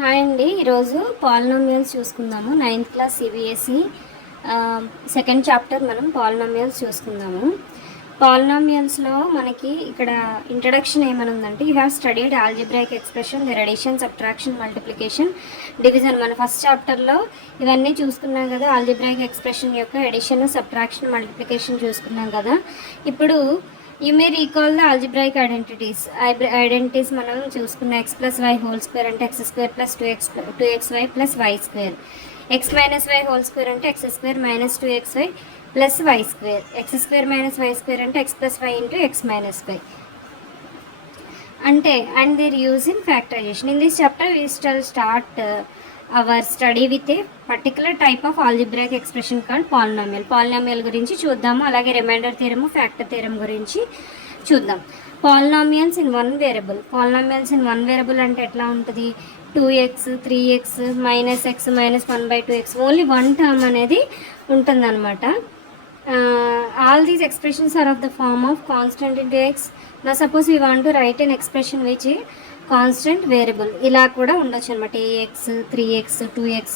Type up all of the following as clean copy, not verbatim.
Hi అండి. ఈరోజు polynomials చూసుకుందాము. 9th class CBSE second chapter మనం పాలినామియల్స్ చూసుకుందాము. పాలినామియల్స్లో మనకి ఇక్కడ ఇంట్రడక్షన్ ఏమని ఉందంటే, you have studied algebraic expression, their addition, subtraction, multiplication, division. మన ఫస్ట్ చాప్టర్లో ఇవన్నీ చూసుకున్నాం కదా. ఆల్జిబ్రాయిక్ ఎక్స్ప్రెషన్ యొక్క అడిషన్, సబ్ట్రాక్షన్, మల్టిప్లికేషన్ చూసుకున్నాం కదా. ఇప్పుడు you may recall the algebraic identities మనం చూసుకున్న x plus y whole square అంటే x square plus two x y plus why square, x minus y whole square అంటే x square minus two x y plus why square, x square minus y square అంటే x plus y into x minus y అంటే. And their use in factorization. In this chapter we shall start our study with a particular type of algebraic expression called polynomial గురించి చూద్దాము. అలాగే reminder థియరము, factor theorem గురించి చూద్దాం. Polynomials in one variable అంటే ఎట్లా ఉంటుంది? 2x 3x minus x minus 1/2x only one term అనేది ఉంటుందన్నమాట. All these expressions are of the form of constant into x. నా suppose we want to write an expression which constant variable, ఇలా కూడా ఉండొచ్చు అనమాట. ఏఎక్స్ 3x 2x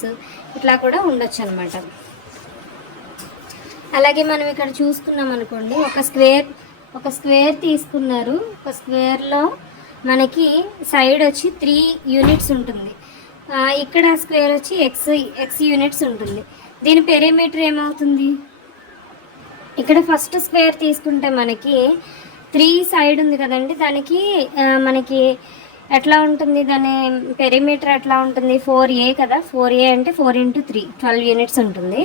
ఇట్లా కూడా ఉండొచ్చు అనమాట. అలాగే మనం ఇక్కడ చూసుకున్నాం అనుకోండి, ఒక స్క్వేర్ తీసుకున్నారు. ఒక స్క్వేర్లో మనకి సైడ్ వచ్చి 3 యూనిట్స్ ఉంటుంది. ఇక్కడ స్క్వేర్ వచ్చి ఎక్స్ యూనిట్స్ ఉంటుంది. దీని పెరిమీటర్ ఏమవుతుంది? ఇక్కడ ఫస్ట్ స్క్వేర్ తీసుకుంటే మనకి 3 సైడ్ ఉంది కదండి, దానికి మనకి ఎట్లా ఉంటుంది? దాని పెరిమీటర్ ఎట్లా ఉంటుంది? 4a కదా. 4a అంటే 4 × 3 12 యూనిట్స్ ఉంటుంది.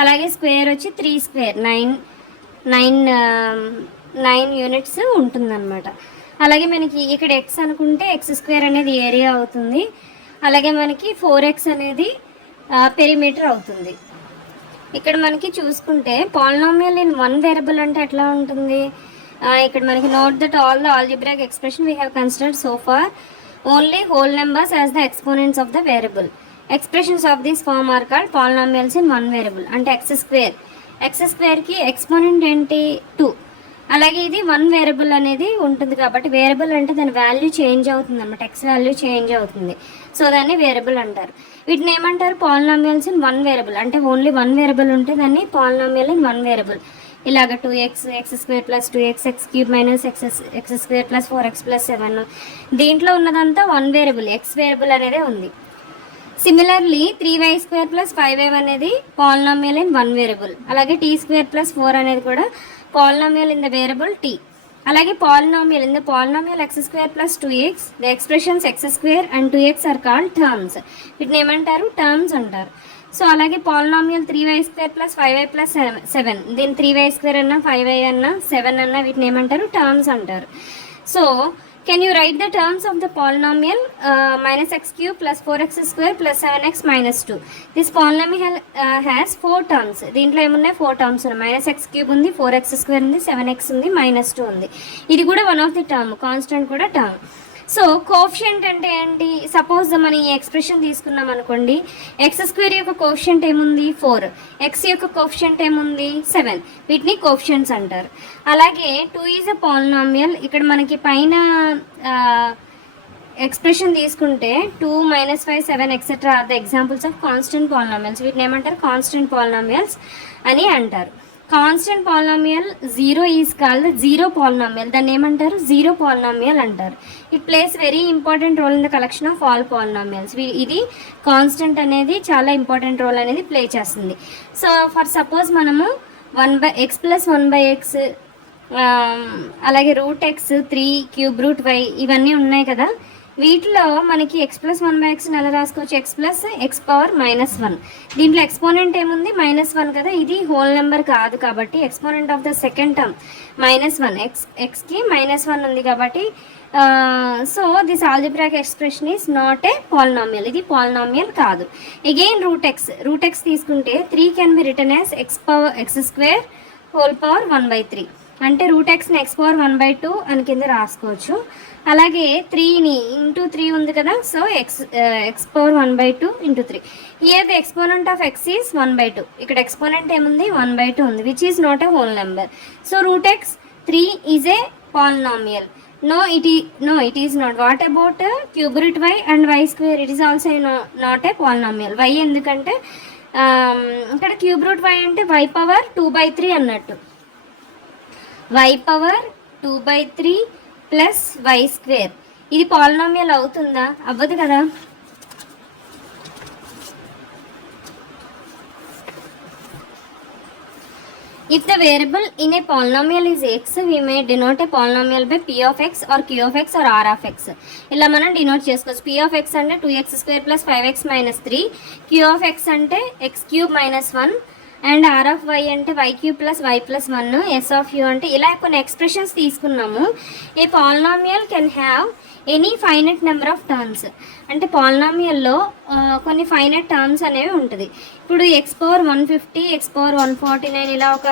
అలాగే స్క్వేర్ వచ్చి 3 స్క్వేర్ 9 యూనిట్స్ ఉంటుందన్నమాట. అలాగే మనకి ఇక్కడ ఎక్స్ అనుకుంటే ఎక్స్ స్క్వేర్ అనేది ఏరియా అవుతుంది. అలాగే మనకి 4x అనేది పెరిమీటర్ అవుతుంది. ఇక్కడ మనకి చూసుకుంటే పాలినామియల్ ఇన్ వన్ వేరియబుల్ అంటే ఎట్లా ఉంటుంది? ఇక్కడ మనకి note that all the algebraic expression we have considered so far only whole numbers as the exponents of the variable. Expressions of this form are called polynomials in one variable. అంటే X స్క్వేర్కి exponent ఏంటి? 2. అలాగే ఇది one variable అనేది ఉంటుంది కాబట్టి, variable అంటే దాని వాల్యూ చేంజ్ అవుతుంది అనమాట. ఎక్స్ వాల్యూ చేంజ్ అవుతుంది, సో దాన్ని వేరియబుల్ అంటారు. వీటిని ఏమంటారు? Polynomials in one variable. అంటే ఓన్లీ వన్ వేరియబుల్ ఉంటే దాన్ని పాలినామియల్ ఇన్ వన్ వేరియబుల్. ఇలాగ 2x X square plus 2x X cube minus X square plus 4x plus 7. దీంట్లో ఉన్నదంతా వన్ వేరియబుల్, ఎక్స్ వేరియబుల్ అనేది ఉంది. Similarly 3y square plus 5y అనేది polynomial in one variable. అలాగే t square plus 4 అనేది కూడా polynomial in the variable t. అలాగే polynomial in the polynomial x square plus 2x the expressions x square and 2x are called terms. వీటిని ఏమంటారు? Terms అంటారు. So అలాగే polynomial 3y square plus 5y plus 7, దీని 3y square అన్నా 5y అన్నా 7 అన్నా వీటిని ఏమంటారు? టర్మ్స్ అంటారు. So can you right the terms of the polynomial? Minus X cube plus 4x square plus 7x minus 2. This polynomial has 4 terms. దీంట్లో ఏమున్నాయి? 4 terms ఉన్నాయి. మైనస్ ఎక్స్ క్యూబ్ ఉంది, 4x స్క్వేర్ ఉంది, 7x ఉంది, మైనస్ 2 ఉంది. ఇది కూడా one of the term, constant కూడా టర్మ్. సో కోఎఫిషియంట్ అంటే ఏంటి? సపోజ్ మనం ఈ ఎక్స్ప్రెషన్ తీసుకున్నాం అనుకోండి, ఎక్స్ స్క్వేర్ యొక్క కోఎఫిషియంట్ ఏముంది? 4. ఎక్స్ యొక్క కోఎఫిషియంట్ ఏముంది? 7. వీటిని కోఎఫిషియంట్స్ అంటారు. అలాగే 2 ఈజ్ ఎ పాలినామియల్. ఇక్కడ మనకి పైన ఎక్స్ప్రెషన్ తీసుకుంటే 2 - 5 7 etcetera are the examples of constant polynomials. వీటిని ఏమంటారు? కాన్స్టెంట్ పాలినామియల్స్ అని అంటారు. Constant polynomial 0 is called zero polynomial. దాన్ని ఏమంటారు? జీరో పాలినామియల్ అంటారు. It plays very important role in the collection of all polynomials. ఇది కాన్స్టెంట్ అనేది చాలా ఇంపార్టెంట్ రోల్ అనేది ప్లే చేస్తుంది. సో ఫర్ సపోజ్ మనము 1/x ప్లస్ 1/x అలాగే √x 3 క్యూబ్ √y ఇవన్నీ ఉన్నాయి కదా. వీటిలో మనకి x ప్లస్ 1/x ఎలా రాసుకోవచ్చు? x plus x power -1. దీంట్లో ఎక్స్పోనెంట్ ఏముంది? -1 కదా. ఇది హోల్ నెంబర్ కాదు కాబట్టి exponent of the second term -1, ఎక్స్కి -1 ఉంది కాబట్టి so this algebraic expression is not a polynomial. ఇది పాలినామియల్ కాదు. అగైన్ √x తీసుకుంటే 3 can be return as x square whole power 1/3. అంటే √xని x పవర్ 1/2 అని కింద రాసుకోవచ్చు. అలాగే 3ని ఇంటూ 3 ఉంది కదా. So x power 1/2 into 3. Here the exponent of x is 1/2. ఇక్కడ ఎక్స్పోనెంట్ ఏముంది? 1/2 ఉంది, which is not a whole number. So √x 3 is a polynomial. No, it is not. What about cube root y and y square? It is also not a polynomial. Y ఎందుకంటే ఇక్కడ cube root y అంటే y power 2/3 అన్నట్టు. y power 2/3 plus y square. ఇది polynomial అవుతుందా? అవ్వదు కదా. If the variable in a polynomial is x, we may denote a polynomial by p of x or q of x or r of x. ఇలా మనం denote చేసుకోవచ్చు. p of x అంటే 2x² plus 5x minus 3, q of x అంటే x³ minus 1, and r of y అంటే y³ plus y plus 1, s of u అంటే ఇలా కొన్ని expressions తీసుకున్నాము. ఏ polynomial can have any finite number of terms. అంటే పాలినామియల్లో కొన్ని finite terms అనేవి ఉంటుంది. ఇప్పుడు x⁴150, x⁴149 ఇలా ఒక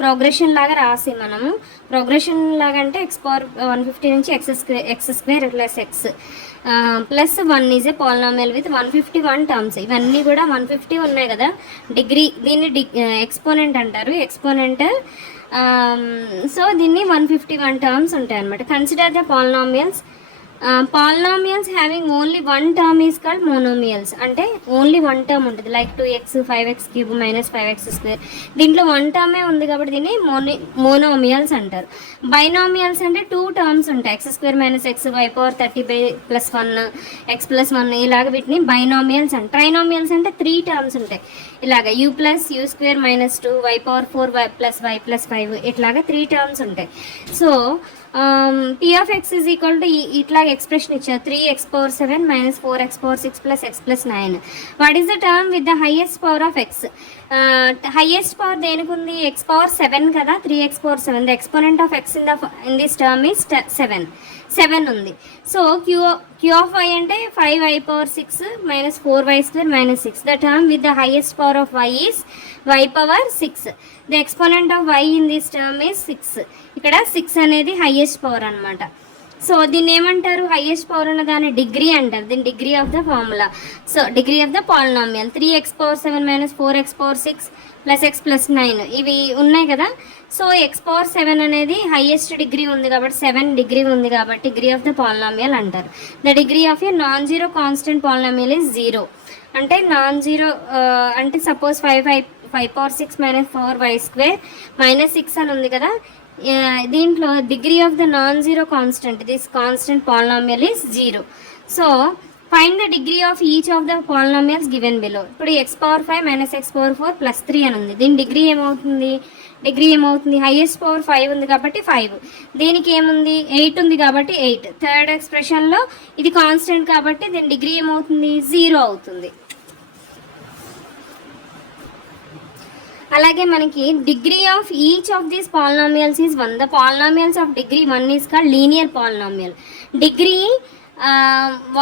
ప్రోగ్రెషన్ లాగా రాసి మనము ప్రోగ్రెషన్ లాగా అంటే x⁴150 నుంచి x² plus x plus 1 is a polynomial with 151 terms. ఇవన్నీ కూడా 150 ఉన్నాయి కదా డిగ్రీ. దీన్ని ఎక్స్పోనెంట్ అంటారు, ఎక్స్పోనెంట్. సో దీన్ని 151 టర్మ్స్ ఉంటాయి అన్నమాట. Consider the polynomials. Polynomials having only one term is called monomials. అంటే ఓన్లీ వన్ టర్మ్ ఉంటుంది. Like 2x 5x³ minus 5x². దీంట్లో వన్ టర్మే ఉంది కాబట్టి దీన్ని మోనోమియల్స్ అంటారు. బైనామియల్స్ అంటే 2 టర్మ్స్ ఉంటాయి. x² minus x y⁴30+1 x+1 ఇలాగ వీటిని బైనామియల్స్ అంటారు. ట్రైనామియల్స్ అంటే 3 టర్మ్స్ ఉంటాయి. ఇలాగ u+u² మైనస్ 2 y⁴y+y+5 ఇట్లాగా 3 టర్మ్స్ ఉంటాయి. So p of x is equal to ఇట్లా ఎక్స్ప్రెషన్ ఇచ్చారు 3x⁴7 minus 4x⁴6 plus x plus 9. What is the term with the highest power of x? Highest power దేనికి ఉంది? x⁴7 కదా, 3x⁴7. The exponent of x in this term is 7 ఉంది. So q of y అంటే 5y⁴6 minus 4y² minus 6. The term with the highest power of y is y⁴6. The exponent of y in this term is 6. ఇక్కడ 6 అనేది highest power అనమాట. So దీన్ని ఏమంటారు? Highest power ఉన్న దాన్ని degree అంటారు. దీని degree of the formula. So degree of the polynomial 3x⁴7 minus 4x⁴6 plus x plus 9 ఇవి ఉన్నాయి కదా. సో x⁴7 అనేది హైయెస్ట్ డిగ్రీ ఉంది కాబట్టి 7 డిగ్రీ ఉంది కాబట్టి డిగ్రీ ఆఫ్ ద పాలినామియల్ అంటారు. The degree of A non zero constant polynomial is 0. అంటే నాన్ జీరో అంటే సపోజ్ 5/6 minus 4y² minus 6 అని ఉంది కదా. దీంట్లో degree of the non zero constant, this constant polynomial is 0. So find the degree of each of the polynomials given below. ఇప్పుడు x⁴5 minus x⁴4 plus 3 అని ఉంది. దీని degree ఏమవుతుంది? హైయెస్ట్ పవర్ 5 ఉంది కాబట్టి 5. దీనికి ఏముంది? 8 ఉంది కాబట్టి 8. థర్డ్ ఎక్స్ప్రెషన్లో ఇది కాన్స్టెంట్ కాబట్టి దీని డిగ్రీ ఏమవుతుంది? 0 అవుతుంది. అలాగే మనకి degree of each of these polynomials is 1. The polynomials of degree 1 is called linear polynomial. Degree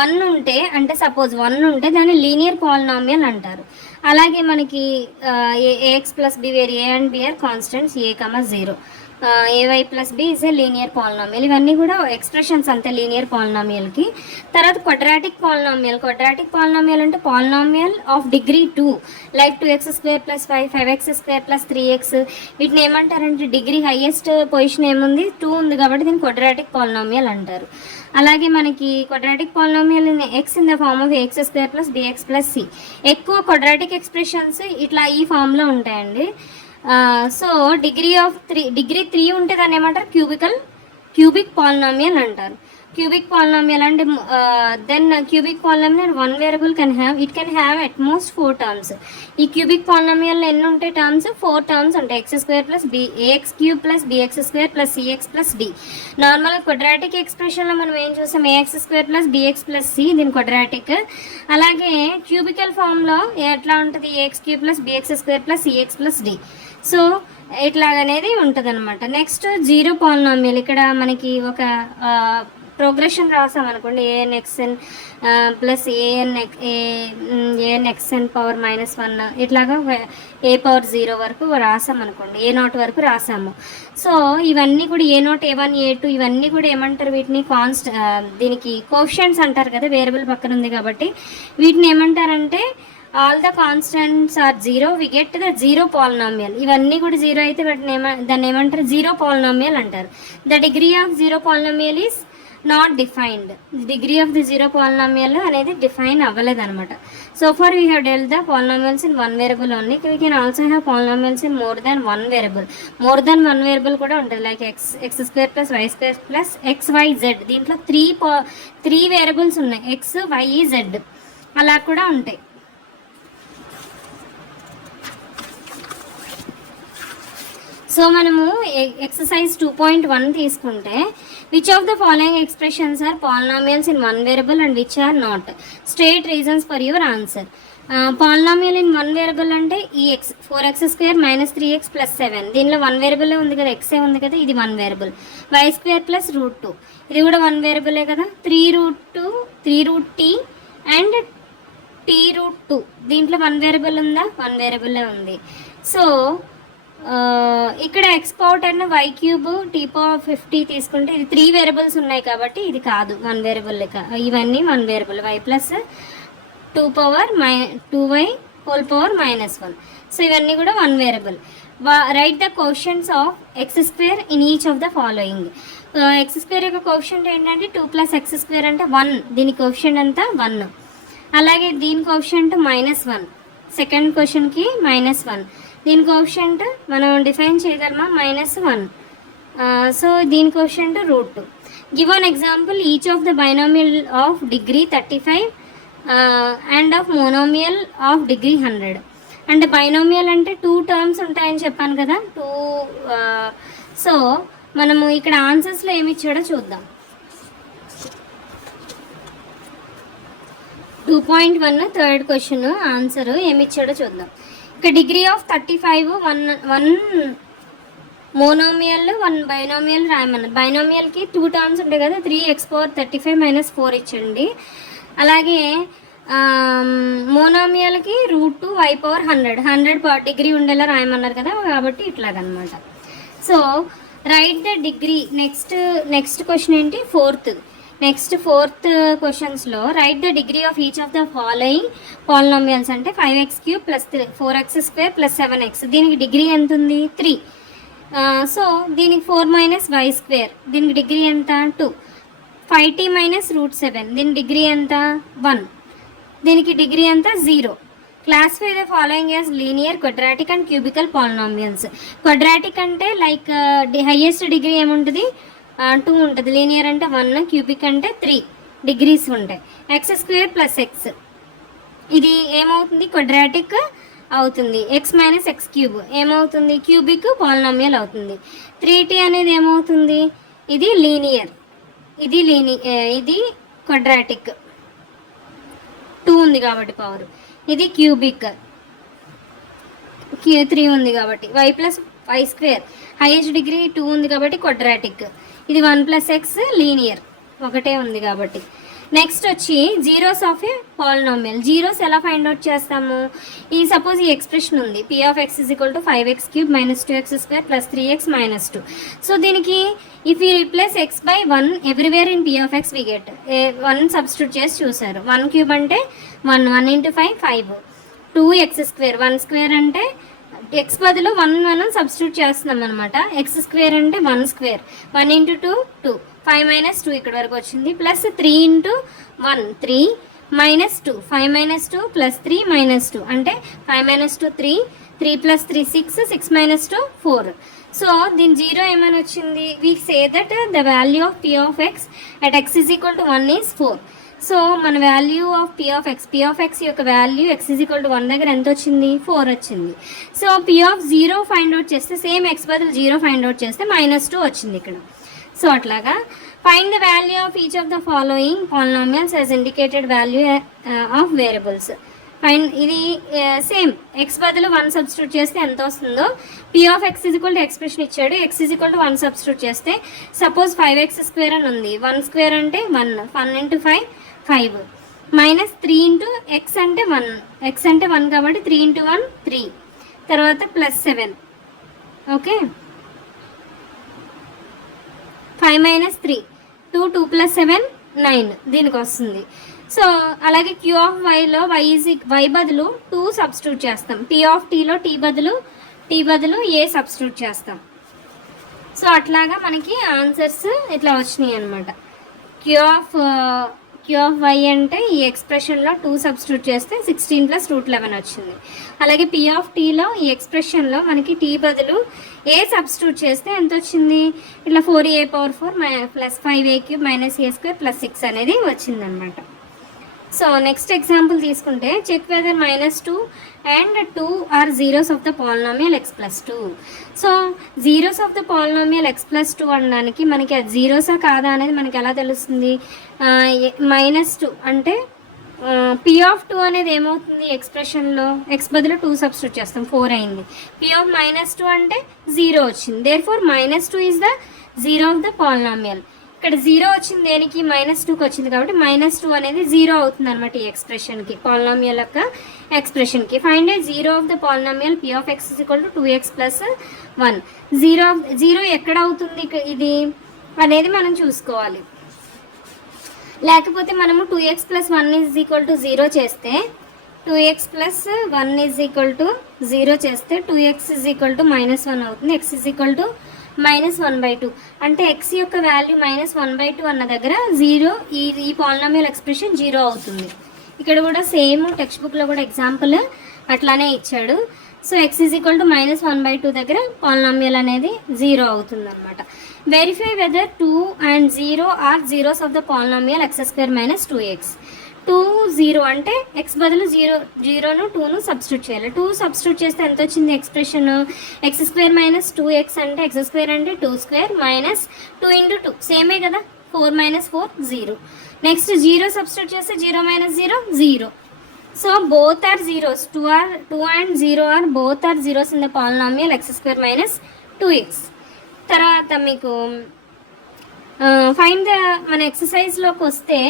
1 ఉంటే అంటే సపోజ్ 1 ఉంటే దాన్ని లీనియర్ పాలినామియల్ అంటారు. అలాగే మనకి ax plus b where a and b are constants a, 0. ay plus b is a linear polynomial. ఇవన్నీ కూడా expressions అంతే లీనియర్ పాలినామియల్కి. తర్వాత క్వాడ్రాటిక్ పాలినామియల్ అంటే polynomial of degree 2 like 2x² plus 5 5x² plus 3x. వీటిని ఏమంటారంటే డిగ్రీ హైయెస్ట్ పొజిషన్ ఏముంది? 2 ఉంది కాబట్టి దీన్ని క్వాడ్రాటిక్ పాలినామియల్ అంటారు. అలాగే మనకి quadratic polynomial x in the form of ax² plus bx plus c. ఎక్కువ క్వాడ్రాటిక్ ఎక్స్ప్రెషన్స్ ఇట్లా ఈ ఫామ్లో ఉంటాయండి. సో డిగ్రీ 3 ఉంటే దాన్ని ఏమంటారు? క్యూబిక్ పాలినామియల్ అంటారు. క్యూబిక్ పాలినామియల్ అంటే then cubic polynomial one variable can have at most 4 terms. ఈ క్యూబిక్ పాలినామియల్లో ఎన్ని ఉంటాయి టర్మ్స్? 4 టర్మ్స్ ఉంటాయి. x² plus ax³ plus bx² plus cx plus d. నార్మల్గా క్వాడ్రాటిక్ ఎక్స్ప్రెషన్లో మనం ఏం చూసాం? ax² plus bx plus c, దీని క్వాడ్రాటిక్. అలాగే క్యూబికల్ ఫామ్లో ఎట్లా ఉంటుంది? ax³ plus bx² plus cx plus d. So ఇట్లాగనేది ఉంటుంది అనమాట. Next zero polynomial. ఇక్కడ మనకి ఒక progression రాసామనుకోండి, an(xn) plus an(xn) power -1 ఇట్లాగా a⁴0 వరకు రాసామనుకోండి, a0 వరకు రాసాము. సో ఇవన్నీ కూడా a0 a1 a2 ఇవన్నీ కూడా ఏమంటారు? వీటిని దీనికి కోఎఫిషియంట్స్ అంటారు కదా, వేరియబుల్ పక్కన ఉంది కాబట్టి. వీటిని ఏమంటారంటే all the constants are 0, we get the zero polynomial. ఇవన్నీ కూడా 0 అయితే దాన్ని ఏమంటారు? జీరో పాలినామియల్ అంటారు. The degree of zero polynomial is not defined. Degree of the zero polynomial అనేది డిఫైన్ అవ్వలేదు అనమాట. So far we have dealt the polynomials in one variable only. We can also have polynomials in more than one variable. More than one variable కూడా ఉంటుంది, like X square plus why square plus X Y Z. దీంట్లో three variables ఉన్నాయి, X Y Z, అలా కూడా ఉంటాయి. So మనము exercise 2.1 తీసుకుంటే, which of the following expressions are polynomials in one variable and which are not? State reasons for your answer. Polynomial in one variable అంటే ఈ X 4x² - 3x + 7. దీనిలో one variable ఉంది కదా, ఎక్సే ఉంది కదా, ఇది వన్ వేరియబుల్. y² + √2, ఇది కూడా వన్ వేరియబులే కదా. 3√2 3√t అండ్ t√2, దీంట్లో వన్ వేరియబుల్ ఉందా? వన్ వేరియబులే ఉంది. సో ఇక్కడ x power 10 y³ t power 50 తీసుకుంటే ఇది 3 వేరియబుల్స్ ఉన్నాయి కాబట్టి ఇది కాదు వన్ వేరియబుల్ లెక్క. ఇవన్నీ one variable, y + 2y (1). So ఇవన్నీ కూడా one variable. Right the cautions of x² in each of the following. x² యొక్క కోషంట్ ఏంటంటే 2 + x² అంటే 1, దీని కోషంట్ అంతా 1. అలాగే దీని కోషంట్ -1, సెకండ్ క్వశ్చన్కి -1. దీని కోషంట్ మనం డిఫైన్ చేయగలమా? -1. సో దీని quotient √2. Give an example each of the binomial of degree 35 and of monomial of degree 100. అంటే బైనామియల్ అంటే 2 టర్మ్స్ ఉంటాయని చెప్పాను కదా, 2. సో మనము ఇక్కడ ఆన్సర్స్లో ఏమి ఇచ్చాడో చూద్దాం. 2.1 థర్డ్ క్వశ్చన్ ఆన్సర్ ఏమి ఇచ్చాడో చూద్దాం. ఇక degree of 35 one monomial 1 binomial రాయమన్నారు. బైనామియల్కి 2 టర్మ్స్ ఉంటాయి కదా, 3x⁻35 - 4 ఇచ్చండి. అలాగే మోనోమియల్కి √2 y⁻100 డిగ్రీ ఉండేలా రాయమన్నారు కదా, కాబట్టి ఇట్లాగనమాట. So write the degree. Next question ఏంటి? ఫోర్త్ క్వశ్చన్స్లో write the degree of each of the following polynomials. అంటే 5x³ + 4x² + 7x. దీనికి డిగ్రీ ఎంత ఉంది? 3. సో దీనికి 4 - y², దీనికి డిగ్రీ ఎంత? 2. 5t - √7, దీని డిగ్రీ ఎంత? 1. దీనికి డిగ్రీ ఎంత? 0. Classify the following as linear, quadratic and cubical polynomials. Quadratic అంటే లైక్ హైయెస్ట్ డిగ్రీ ఏముంటుంది? 2 ఉంటుంది. లీనియర్ అంటే 1, క్యూబిక్ అంటే 3 డిగ్రీస్ ఉంటాయి. x² + x, ఇది ఏమవుతుంది? క్వాడ్రాటిక్ అవుతుంది. x - x³ ఏమవుతుంది? క్యూబిక్ పాలినామియల్ అవుతుంది. 3t అనేది ఏమవుతుంది? ఇది లీనియర్, ఇది క్వాడ్రాటిక్, 2 ఉంది కాబట్టి పవర్. ఇది క్యూబిక్, 3 ఉంది కాబట్టి. y + y² హైయెస్ట్ డిగ్రీ 2 ఉంది కాబట్టి క్వాడ్రాటిక్. ఇది 1 + x లీనియర్, ఒకటే ఉంది కాబట్టి. నెక్స్ట్ వచ్చి zeros of A polynomial. Zeros ఎలా ఫైండ్ అవుట్ చేస్తాము? సపోజ్ ఈ ఎక్స్ప్రెషన్ ఉంది, p of x = 5x³ - 2x² + 3x - 2. So దీనికి if you replace x by 1 everywhere in p of x we get 1 substitute చేసి చూసారు. 1³ అంటే 1, 1 × 5 5. 2x², 1² అంటే x బదులు 1 మనం సబ్స్టిట్యూట్ చేస్తున్నాం అనమాట. x² అంటే 1², 1 × 2 2, 5 - 2 ఇక్కడ వరకు వచ్చింది. ప్లస్ 3 × 1 3 - 2, 5 - 2 + 3 - 2 అంటే 5 - 2 3, 3 + 3 6, 6 - 2 4. సో దీని జీరో ఏమైనా వచ్చింది? We say that the value of p of x at x = 1 is 4. So మన value of p of x యొక్క వాల్యూ x = 1 దగ్గర ఎంత వచ్చింది? 4 వచ్చింది. So p of 0 find out చేస్తే సేమ్ x బదులు 0 ఫైండ్ అవుట్ చేస్తే -2 వచ్చింది ఇక్కడ. సో అట్లాగా find the value of each of the following polynomials as indicated value of variables. ఇది సేమ్ x బదులు 1 సబ్స్టిట్యూట్ చేస్తే ఎంత వస్తుందో, p of x = ఎక్స్ప్రెషన్ ఇచ్చాడు, x = 1 సబ్స్టిట్యూట్ చేస్తే సపోజ్ 5x² అని ఉంది. 1² అంటే 1, 1 × 5 5, -3 × x అంటే 1, x అంటే 1 కాబట్టి 3 × 1 3, తర్వాత +7. ఓకే, 5 - 3 2, 2 + 7 9 దీనికి వస్తుంది. సో అలాగే q of yలో y బదులు 2 సబ్స్టిట్యూట్ చేస్తాం. p of tలో t బదులు a సబ్స్టిట్యూట్ చేస్తాం. సో అట్లాగా మనకి ఆన్సర్స్ ఇట్లా వచ్చినాయి అనమాట. క్యూ ఆఫ్ వై అంటే ఈ ఎక్స్ప్రెషన్లో 2 సబ్స్టిట్యూట్ చేస్తే 16 + √11 వచ్చింది. అలాగే పీ ఆఫ్ టీలో ఈ ఎక్స్ప్రెషన్లో మనకి టీ బదులు ఏ సబ్స్టిట్యూట్ చేస్తే ఎంత వచ్చింది, ఇట్లా 4a⁴ + 5a³ - a² + 6 అనేది వచ్చిందనమాట. సో నెక్స్ట్ ఎగ్జాంపుల్ తీసుకుంటే check whether -2 and 2 are zeros of the polynomial x+2. So zeros of the polynomial x+2 అనడానికి మనకి అది జీరోసా కాదా అనేది మనకి ఎలా తెలుస్తుంది, -2 అంటే పీ ఆఫ్ 2 అనేది ఏమవుతుంది ఎక్స్ప్రెషన్లో, ఎక్స్ బదులు 2 సబ్స్టిట్యూట్ చేస్తాం 4 అయింది. పీ ఆఫ్ -2 అంటే 0 వచ్చింది. Therefore -2 is the zero of the polynomial. ఇక్కడ 0 వచ్చింది దేనికి, -2కి వచ్చింది కాబట్టి -2 అనేది 0 అవుతుంది అనమాట ఈ ఎక్స్ప్రెషన్కి, పాలినామియల్ యొక్క ఎక్స్ప్రెషన్కి. Find a zero of the polynomial P of x = 2x + 1. Zero ఎక్కడ అవుతుంది ఇది అనేది మనం చూసుకోవాలి. లేకపోతే మనము 2x + 1 = 0 చేస్తే 2x + 1 = 0 చేస్తే 2x = -1 అవుతుంది. x -1/2 అంటే x యొక్క వాల్యూ -1/2 అన్న దగ్గర 0, ఈ పాలినామియల్ ఎక్స్ప్రెషన్ 0 అవుతుంది. ఇక్కడ కూడా సేమ్ టెక్స్ట్ బుక్లో కూడా ఎగ్జాంపుల్ అట్లానే ఇచ్చాడు. సో x -1/2 దగ్గర పాలినామియల్ అనేది 0 అవుతుంది అనమాట. Verify whether 2 and 0 are zeros of the polynomial x² - 2x. 2 0 అంటే x బదులు 0ను 2ను సబ్స్టిట్యూట్ చేయాలి. 2 సబ్స్టిట్యూట్ చేస్తే ఎంత వచ్చింది ఎక్స్ప్రెషన్, x² - 2x అంటే x² అంటే 2² - 2 × 2 సేమే కదా, 4 - 4 0. నెక్స్ట్ 0 సబ్స్టిట్యూట్ చేస్తే 0 - 0 0. So both are zeros, 2 and 0 are both are zeros in the polynomial x² - 2x. తర్వాత మీకు ఫైండ్ ద మన ఎక్సర్సైజ్లోకి వస్తే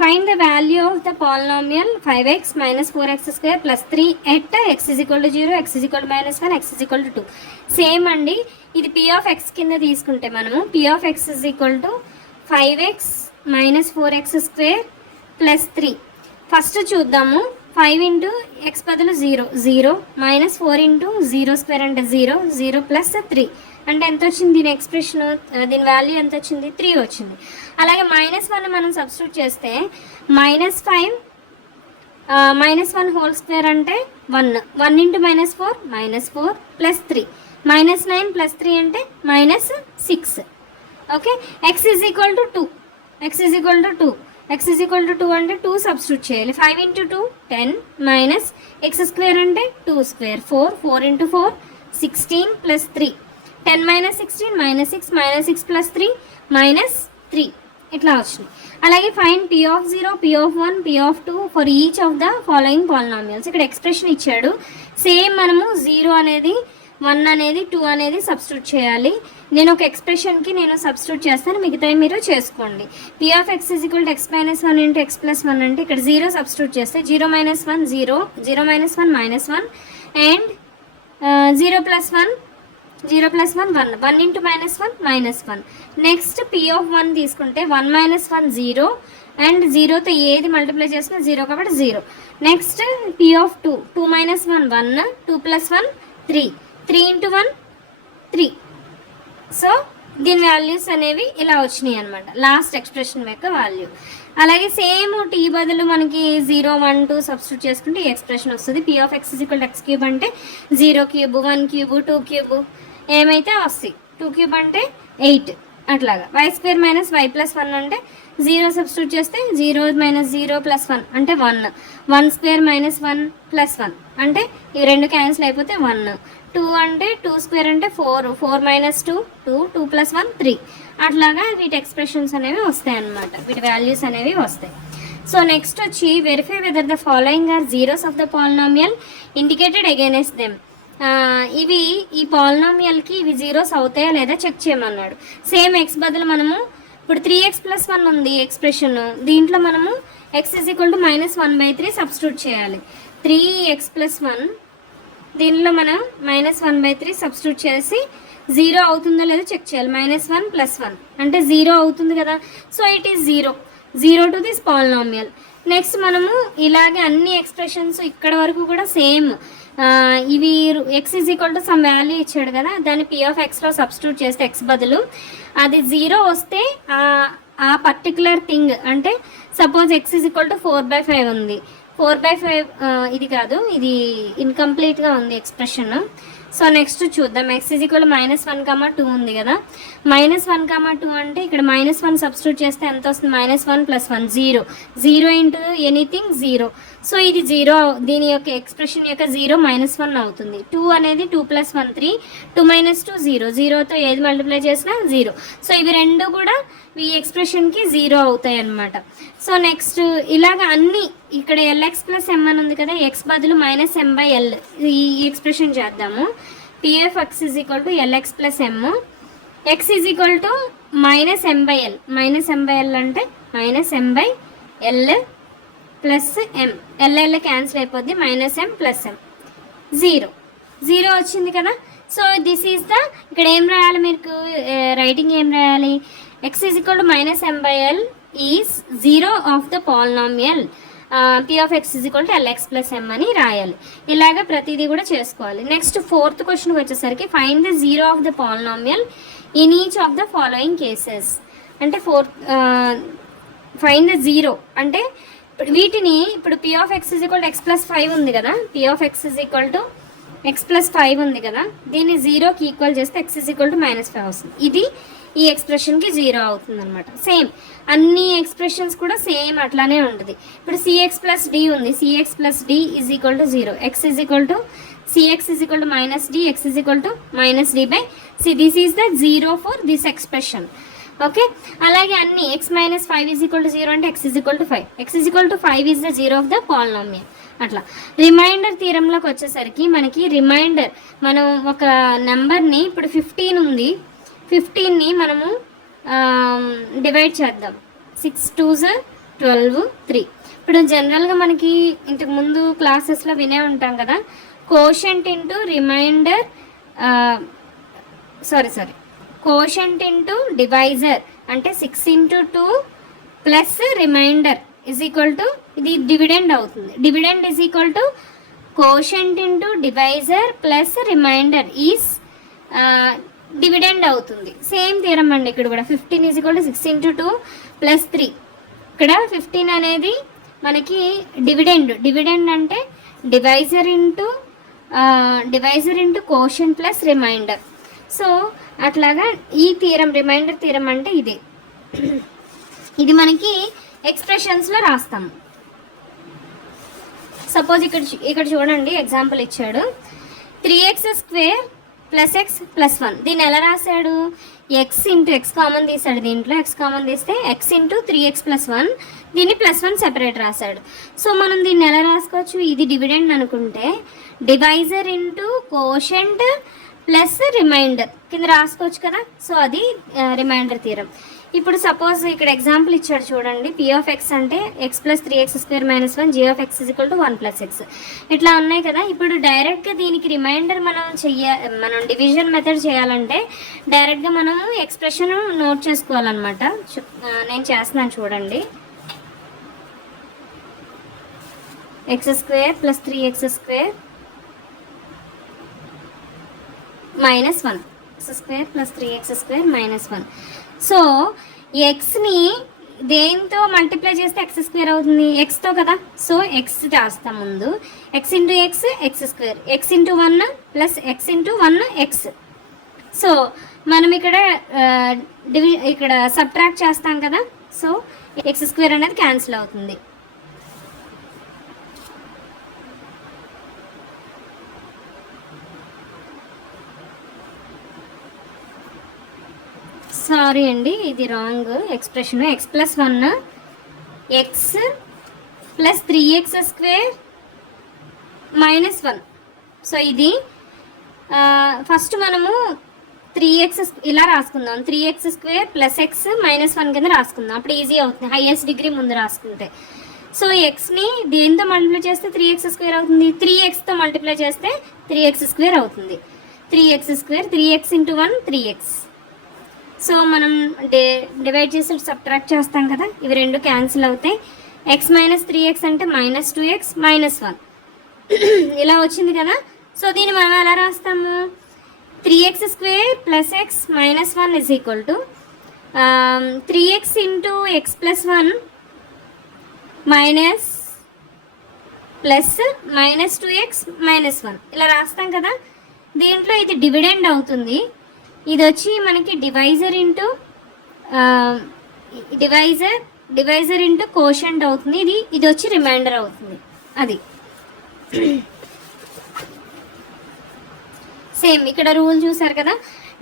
find the value of the polynomial 5x - 4x² + 3 at x = 0, x = -1, x = 2. Same అండి, ఇది P of x కింద తీసుకుంటే మనము P of x = 5x - 4x² + 3. First చూద్దాము. 5 × x బదులు 0 0 -4 × 0² అంటే 0 0 + 3 అంటే ఎంత వచ్చింది దీని ఎక్స్ప్రెషన్, దీని వాల్యూ ఎంత వచ్చింది, 3 వచ్చింది. అలాగే -1 మనం సబ్స్టిట్యూట్ చేస్తే -5 -1² అంటే 1 1 × -4 -4 + 3 -9 + 3 అంటే -6. ఓకే, x = 2 x = 2 x = 2 అంటే 2 సబ్స్టిట్యూట్ చేయాలి. 5 × 2 10 -x² అంటే 2² 4 4 × 4 16 + 3 10 - 16 -6 -6 + 3 -3 ఇట్లా వచ్చింది. అలాగే find P of 0, P of 1, P of 2 for each of the following polynomials. ఇక్కడ ఎక్స్ప్రెషన్ ఇచ్చాడు. సేమ్ మనము 0 అనేది 1 అనేది 2 అనేది సబ్స్టిట్యూట్ చేయాలి. నేను ఒక ఎక్స్ప్రెషన్కి నేను సబ్స్టిట్యూట్ చేస్తాను, మిగతాయి మీరు చేసుకోండి. P of x = x - 1 × x + 1 అంటే ఇక్కడ 0 సబ్స్టిట్యూట్ చేస్తే 0 - 1 0 0 - 1 -1 అండ్ 0 + 1 0 + 1 1 1 × -1 -1. నెక్స్ట్ పీ ఆఫ్ 1 తీసుకుంటే 1 - 1 0 అండ్ 0తో ఏది మల్టిప్లై చేసినా 0 కాబట్టి 0. Next P of 2 2 - 1 1 2 + 1 3 3 × 1 3. సో దీని వాల్యూస్ అనేవి ఇలా వచ్చినాయి అనమాట, లాస్ట్ ఎక్స్ప్రెషన్ యొక్క వాల్యూ. అలాగే సేమ్ టీ బదులు మనకి 0 1 2 సబ్స్టిట్యూట్ చేసుకుంటే ఈ ఎక్స్ప్రెషన్ వస్తుంది. పీ ఆఫ్ x = x³ అంటే 0³ 1³ 2³ ఏమైతే వస్తాయి. 2³ అంటే 8 అట్లాగా. y² - y + 1 అంటే 0 సబ్స్టిట్యూట్ చేస్తే 0 - 0 + 1 అంటే 1 1² - 1 + 1 అంటే ఈ రెండు క్యాన్సిల్ అయిపోతే 1 2 అంటే 2² అంటే 4 4 - 2 2 2 + 1 3 అట్లాగా వీటి ఎక్స్ప్రెషన్స్ అనేవి వస్తాయి అన్నమాట, వీటి వాల్యూస్ అనేవి వస్తాయి. సో నెక్స్ట్ వచ్చి verify whether the following are zeros of the polynomial indicated against them. ఇవి ఈ పాలినామియల్కి ఇవి జీరోస్ అవుతాయా లేదా చెక్ చేయమన్నాడు. సేమ్ x బదులు మనము ఇప్పుడు 3x + 1 ఉంది ఎక్స్ప్రెషన్, దీంట్లో మనము x = -1/3 సబ్స్టిట్యూట్ చేయాలి. 3x + 1 దీనిలో మనం -1/3 సబ్స్టిట్యూట్ చేసి 0 అవుతుందో లేదో చెక్ చేయాలి. -1 + 1 అంటే 0 అవుతుంది కదా. So it is 0 to this polynomial. Next మనము ఇలాగే అన్ని ఎక్స్ప్రెషన్స్ ఇక్కడ వరకు కూడా సేమ్, ఇవి x = సమ్ వాల్యూ ఇచ్చాడు కదా, దాన్ని పీ ఆఫ్ xలో సబ్స్టిట్యూట్ చేస్తే x బదులు అది 0 వస్తే ఆ పర్టికులర్ థింగ్ అంటే suppose x is equal to 4/5 ఉంది. 4/5 ఇది కాదు, ఇది ఇన్కంప్లీట్గా ఉంది ఎక్స్ప్రెషన్. సో నెక్స్ట్ చూద్దాం. x ఈజ్ ఈక్వల్ -1, 2 ఉంది కదా. -1, 2 అంటే ఇక్కడ -1 సబ్స్టిట్యూట్ చేస్తే ఎంత వస్తుంది? -1 + 1 0. 0 ఇంటూ ఎనీథింగ్ 0. సో ఇది 0, దీని యొక్క ఎక్స్ప్రెషన్ యొక్క 0 -1 అవుతుంది. 2 అనేది 2 + 1 3, 2 - 2 0. 0తో ఏది మల్టిప్లై చేసినా 0. సో ఇవి రెండు కూడా ఈ ఎక్స్ప్రెషన్కి 0 అవుతాయి అన్నమాట. సో నెక్స్ట్ ఇలాగ అన్నీ ఇక్కడ lx + m అని ఉంది కదా, x బదులు -m/l ఈ ఎక్స్ప్రెషన్ చేద్దాము. pf(x) = lx + m, x = -m/l. -m/l అంటే -m/l plus m, l cancel అయిపోద్ది, -m + m 0 వచ్చింది కదా. సో దిస్ ఈజ్ ద, ఇక్కడ ఏం రాయాలి మీకు రైటింగ్ ఏం రాయాలి? x = -m/l is 0 of the polynomial p(x) = lx + m అని రాయాలి. ఇలాగ ప్రతిదీ కూడా చేసుకోవాలి. నెక్స్ట్ 4th క్వశ్చన్కి వచ్చేసరికి find the 0 of the polynomial in each of the following cases. అంటే ఫైండ్ ద 0 అంటే వీటిని ఇప్పుడు p(x) = x + 5 ఉంది కదా, p(x) = x + 5 ఉంది కదా, దీన్ని 0కి ఈక్వల్ చేస్తే x = -5 వస్తుంది. ఇది ఈ ఎక్స్ప్రెషన్కి 0 అవుతుంది అనమాట. సేమ్ అన్ని ఎక్స్ప్రెషన్స్ కూడా సేమ్ అట్లానే ఉంటుంది. ఇప్పుడు cx + d ఉంది, cx + d = 0, x cx -d, x -d/c. This is the 0 for this expression. Okay, అలాగే అన్ని x - 5 = 0 అంటే x = 5, x = 5 is the 0 of the polynomial. అట్లా రిమైండర్ థీరంలోకి వచ్చేసరికి మనకి రిమైండర్, మనం ఒక నెంబర్ని ఇప్పుడు 15 ఉంది, 15ని మనము డివైడ్ చేద్దాం. 6 2s 12 3. ఇప్పుడు జనరల్గా మనకి ఇంతకు ముందు క్లాసెస్లో వినే ఉంటాం కదా, quotient into remainder quotient into divisor అంటే 6 × 2 ప్లస్ రిమైండర్ = ఇది డివిడెండ్ అవుతుంది. Dividend = quotient into divisor plus remainder is dividend అవుతుంది. సేమ్ థీరం అండి ఇక్కడ కూడా. 15 = 6 × 2 + 3. ఇక్కడ 15 అనేది మనకి డివిడెండ్ అంటే divisor into quotient plus remainder. So అట్లాగా ఈ థీరం, రిమైండర్ థీరం అంటే ఇదే. ఇది మనకి ఎక్స్ప్రెషన్స్లో రాస్తాము. సపోజ్ ఇక్కడ చూడండి, ఎగ్జాంపుల్ ఇచ్చాడు. 3x² + x + 1. దీన్ని ఎలా రాశాడు? x × x కామన్ తీసాడు, దీంట్లో x కామన్ తీస్తే x × 3x + 1, దీన్ని +1 సెపరేట్ రాశాడు. సో మనం దీన్ని ఎలా రాసుకోవచ్చు? ఇది డివిడెండ్ అనుకుంటే divisor into quotient plus remainder కింద రాసుకోవచ్చు కదా. సో అది రిమైండర్ థీరం. ఇప్పుడు సపోజ్ ఇక్కడ ఎగ్జాంపుల్ ఇచ్చాడు చూడండి. p(x) అంటే x + 3x² - 1, g(x) = 1 + x. ఇట్లా ఉన్నాయి కదా. ఇప్పుడు డైరెక్ట్గా దీనికి రిమైండర్ మనం డివిజన్ మెథడ్ చేయాలంటే డైరెక్ట్గా మనము ఎక్స్ప్రెషన్ నోట్ చేసుకోవాలన్నమాట. నేను చేస్తున్నాను చూడండి. x² + 3x² - 1, x² + 3x² - 1. So ఎక్స్ని దేంతో మల్టిప్లై చేస్తే x² అవుతుంది? ఎక్స్తో కదా. సో ఎక్స్ రాస్తాం ముందు. x × x x², x × 1 + x × 1 x. So మనం ఇక్కడ సబ్ట్రాక్ట్ చేస్తాం కదా. సో x² అనేది క్యాన్సిల్ అవుతుంది. సారీ అండి, ఇది wrong expression. x + 1 x + 3x² - 1. So ఇది ఫస్ట్ మనము 3x ఇలా రాసుకుందాం. 3x² + x - 1 కింద రాసుకుందాం. అప్పుడు ఈజీ అవుతుంది, హైయెస్ట్ డిగ్రీ ముందు రాసుకుంటే. సో ఎక్స్ని దేంతో మల్టిప్లై చేస్తే 3x² అవుతుంది? 3xతో మల్టిప్లై చేస్తే 3x² అవుతుంది. 3x², 3x × 1 3x. సో మనం డివైడ్ చేసి సబ్ట్రాక్ట్ చేస్తాం కదా, ఇవి రెండు క్యాన్సిల్ అవుతాయి. x - 3x అంటే -2x - 1 ఇలా వచ్చింది కదా. సో దీన్ని మనం ఎలా రాస్తాము? 3x² + x - 1 = 3x into X plus 1 minus plus minus 2x minus 1 ఇలా రాస్తాం కదా. దీంట్లో ఇది డివిడెండ్ అవుతుంది, ఇది వచ్చి మనకి divisor into divisor into quotient అవుతుంది, ఇది వచ్చి రిమైండర్ అవుతుంది. అది సేమ్ ఇక్కడ రూల్ చూసారు కదా,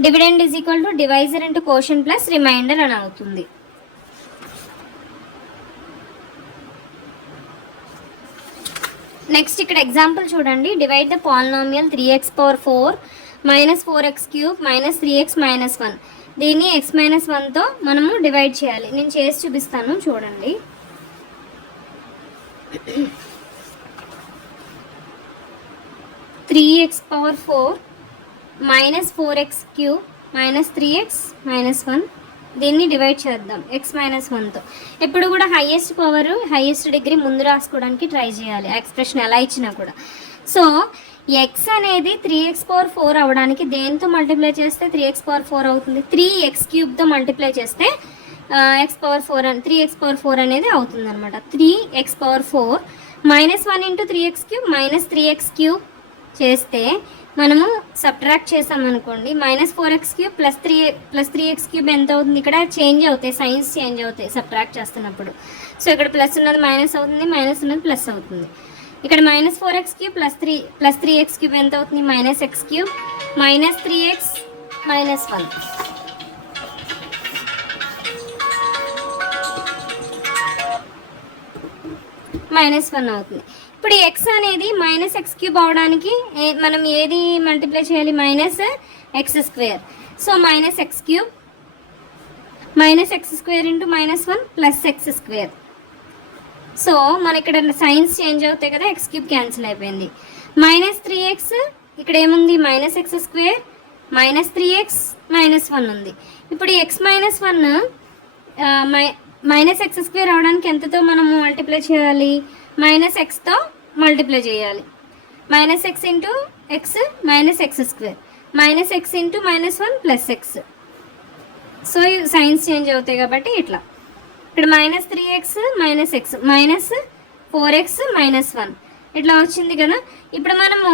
dividend is equal to divisor into quotient plus remainder అని అవుతుంది. నెక్స్ట్ ఇక్కడ ఎగ్జాంపుల్ చూడండి. Divide the polynomial 3x power 4 minus 4x cube minus 3x minus 1. దీన్ని x మైనస్ 1తో మనము డివైడ్ చేయాలి. నేను చేసి చూపిస్తాను చూడండి. 3x power 4 minus 4x cube minus 3x minus 1. దీన్ని డివైడ్ చేద్దాం x మైనస్ 1తో. ఎప్పుడు కూడా హైయెస్ట్ పవర్ హైయెస్ట్ డిగ్రీ ముందు రాసుకోవడానికి ట్రై చేయాలి, ఎక్స్ప్రెషన్ ఎలా ఇచ్చినా కూడా. సో x అనేది 3x పవర్ 4 అవ్వడానికి దేంతో మల్టిప్లై చేస్తే 3x పవర్ 4 అవుతుంది, 3x క్యూబ్తో మల్టిప్లై చేస్తే x పవర్ 4 అని 3x పవర్ 4 అనేది అవుతుంది అనమాట. 3x power 4 minus 1 into 3x cube minus 3x cube చేస్తే మనము సబ్ట్రాక్ట్ చేసామనుకోండి, minus 4x cube plus 3x cube ఎంత అవుతుంది, ఇక్కడ చేంజ్ అవుతాయి, సైన్స్ చేంజ్ అవుతాయి సబ్ట్రాక్ట్ చేస్తున్నప్పుడు. సో ఇక్కడ ప్లస్ ఉన్నది మైనస్ అవుతుంది, మైనస్ ఉన్నది ప్లస్ అవుతుంది. ఇక్కడ minus 4x cube plus 3x cube ఎంత అవుతుంది, minus x cube minus 3x minus 1. Minus 1 అవుతుంది. ఇప్పుడు x అనేది మైనస్ x క్యూబ్ అవడానికి మనం ఏది మల్టిప్లై చేయాలి, minus x square. So minus x cube minus x square into minus 1 plus x square. So మన ఇక్కడ సైన్స్ చేంజ్ అవుతాయి కదా, x క్యూబ్ క్యాన్సిల్ అయిపోయింది. మైనస్ 3x ఇక్కడ ఏముంది, minus x square minus 3x minus 1 ఉంది. ఇప్పుడు x minus 1 minus x square అవడానికి ఎంతతో మనము మల్టిప్లై చేయాలి, మైనస్ ఎక్స్తో మల్టిప్లై చేయాలి. Minus X into x minus X square minus X into minus 1 plus X. So signs change అవుతాయి కాబట్టి ఇట్లా ఇక్కడ minus 3x minus x minus 4x minus 1 ఇట్లా వచ్చింది కదా. ఇప్పుడు మనము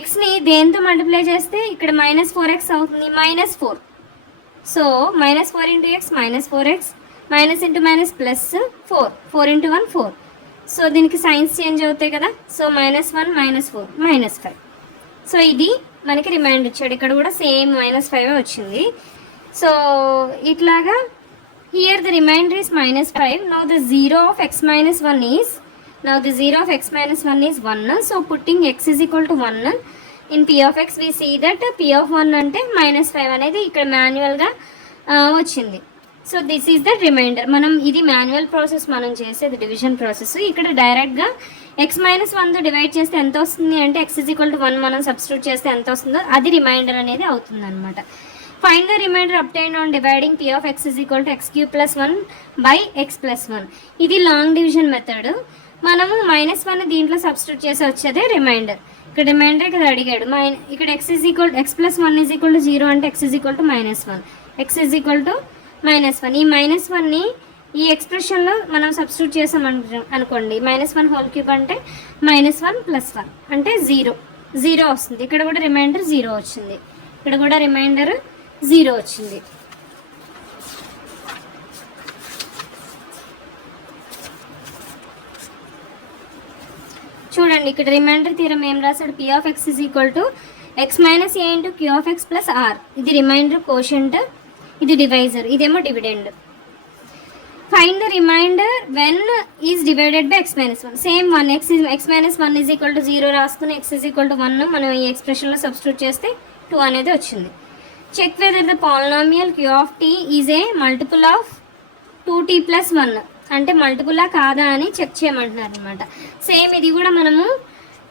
ఎక్స్ని దేంతో మల్టిప్లై చేస్తే ఇక్కడ మైనస్ 4x అవుతుంది, minus 4. So minus 4 into x minus 4x minus into minus plus 4 into 1 4. So దీనికి సైన్స్ చేంజ్ అవుతాయి కదా. So minus 1 minus 4 minus 5. So ఇది మనకి రిమైండర్ ఇచ్చాడు, ఇక్కడ కూడా సేమ్ మైనస్ 5 వచ్చింది. సో ఇట్లాగా here the remainder is minus 5. Now the zero of x minus 1 is one. So putting x is equal to 1 in p of x we see that p of 1 అంటే minus 5 అనేది ఇక్కడ మాన్యువల్గా వచ్చింది. So this is the remainder. మనం ఇది manual process, మనం చేసేది division process. ఇక్కడ డైరెక్ట్గా x minus 1తో డివైడ్ చేస్తే ఎంత వస్తుంది అంటే x is equal to 1 మనం సబ్స్టిట్యూట్ చేస్తే ఎంత వస్తుందో అది రిమైండర్ అనేది అవుతుంది అనమాట. Find the remainder obtained on dividing p of x is equal to x cube plus 1 by x plus 1. ఇది లాంగ్ డివిజన్ మెథడ్. మనము -1 దీంట్లో సబ్స్టిట్యూట్ చేసి వచ్చేదే రిమైండర్. ఇక్కడ రిమైండర్ ఇక్కడ అడిగాడు, ఇక్కడ x plus 1 is equal to 0 అంటే x is equal to -1, x is equal to -1. ఈ -1ని ఈ ఎక్స్ప్రెషన్లో మనం సబ్స్టిట్యూట్ చేసాం అనుకోండి, -1 హోల్ క్యూబ్ అంటే -1 + 1 అంటే 0 వస్తుంది. ఇక్కడ కూడా రిమైండర్ 0 వచ్చింది, ఇక్కడ కూడా రిమైండర్ 0 వచ్చింది. చూడండి ఇక్కడ రిమైండర్ థీరం ఏం రాశాడు, p of x is equal to x minus a into q of x plus r. ఇది రిమైండర్ కోషంట్, ఇది డివైజర్, ఇదేమో dividend. Find the remainder when is divided by x minus 1. Same 1 x minus 1 is equal to 0 రాసుకుని x is equal to 1 మనం ఈ ఎక్స్ప్రెషన్లో substitute చేస్తే 2 అనేది వచ్చింది. Check whether the polynomial q of t is a multiple of 2t plus 1 అంటే మల్టిపుల్లా కాదా అని check చేయమంటున్నారు అనమాట. సేమ్ ఇది కూడా మనము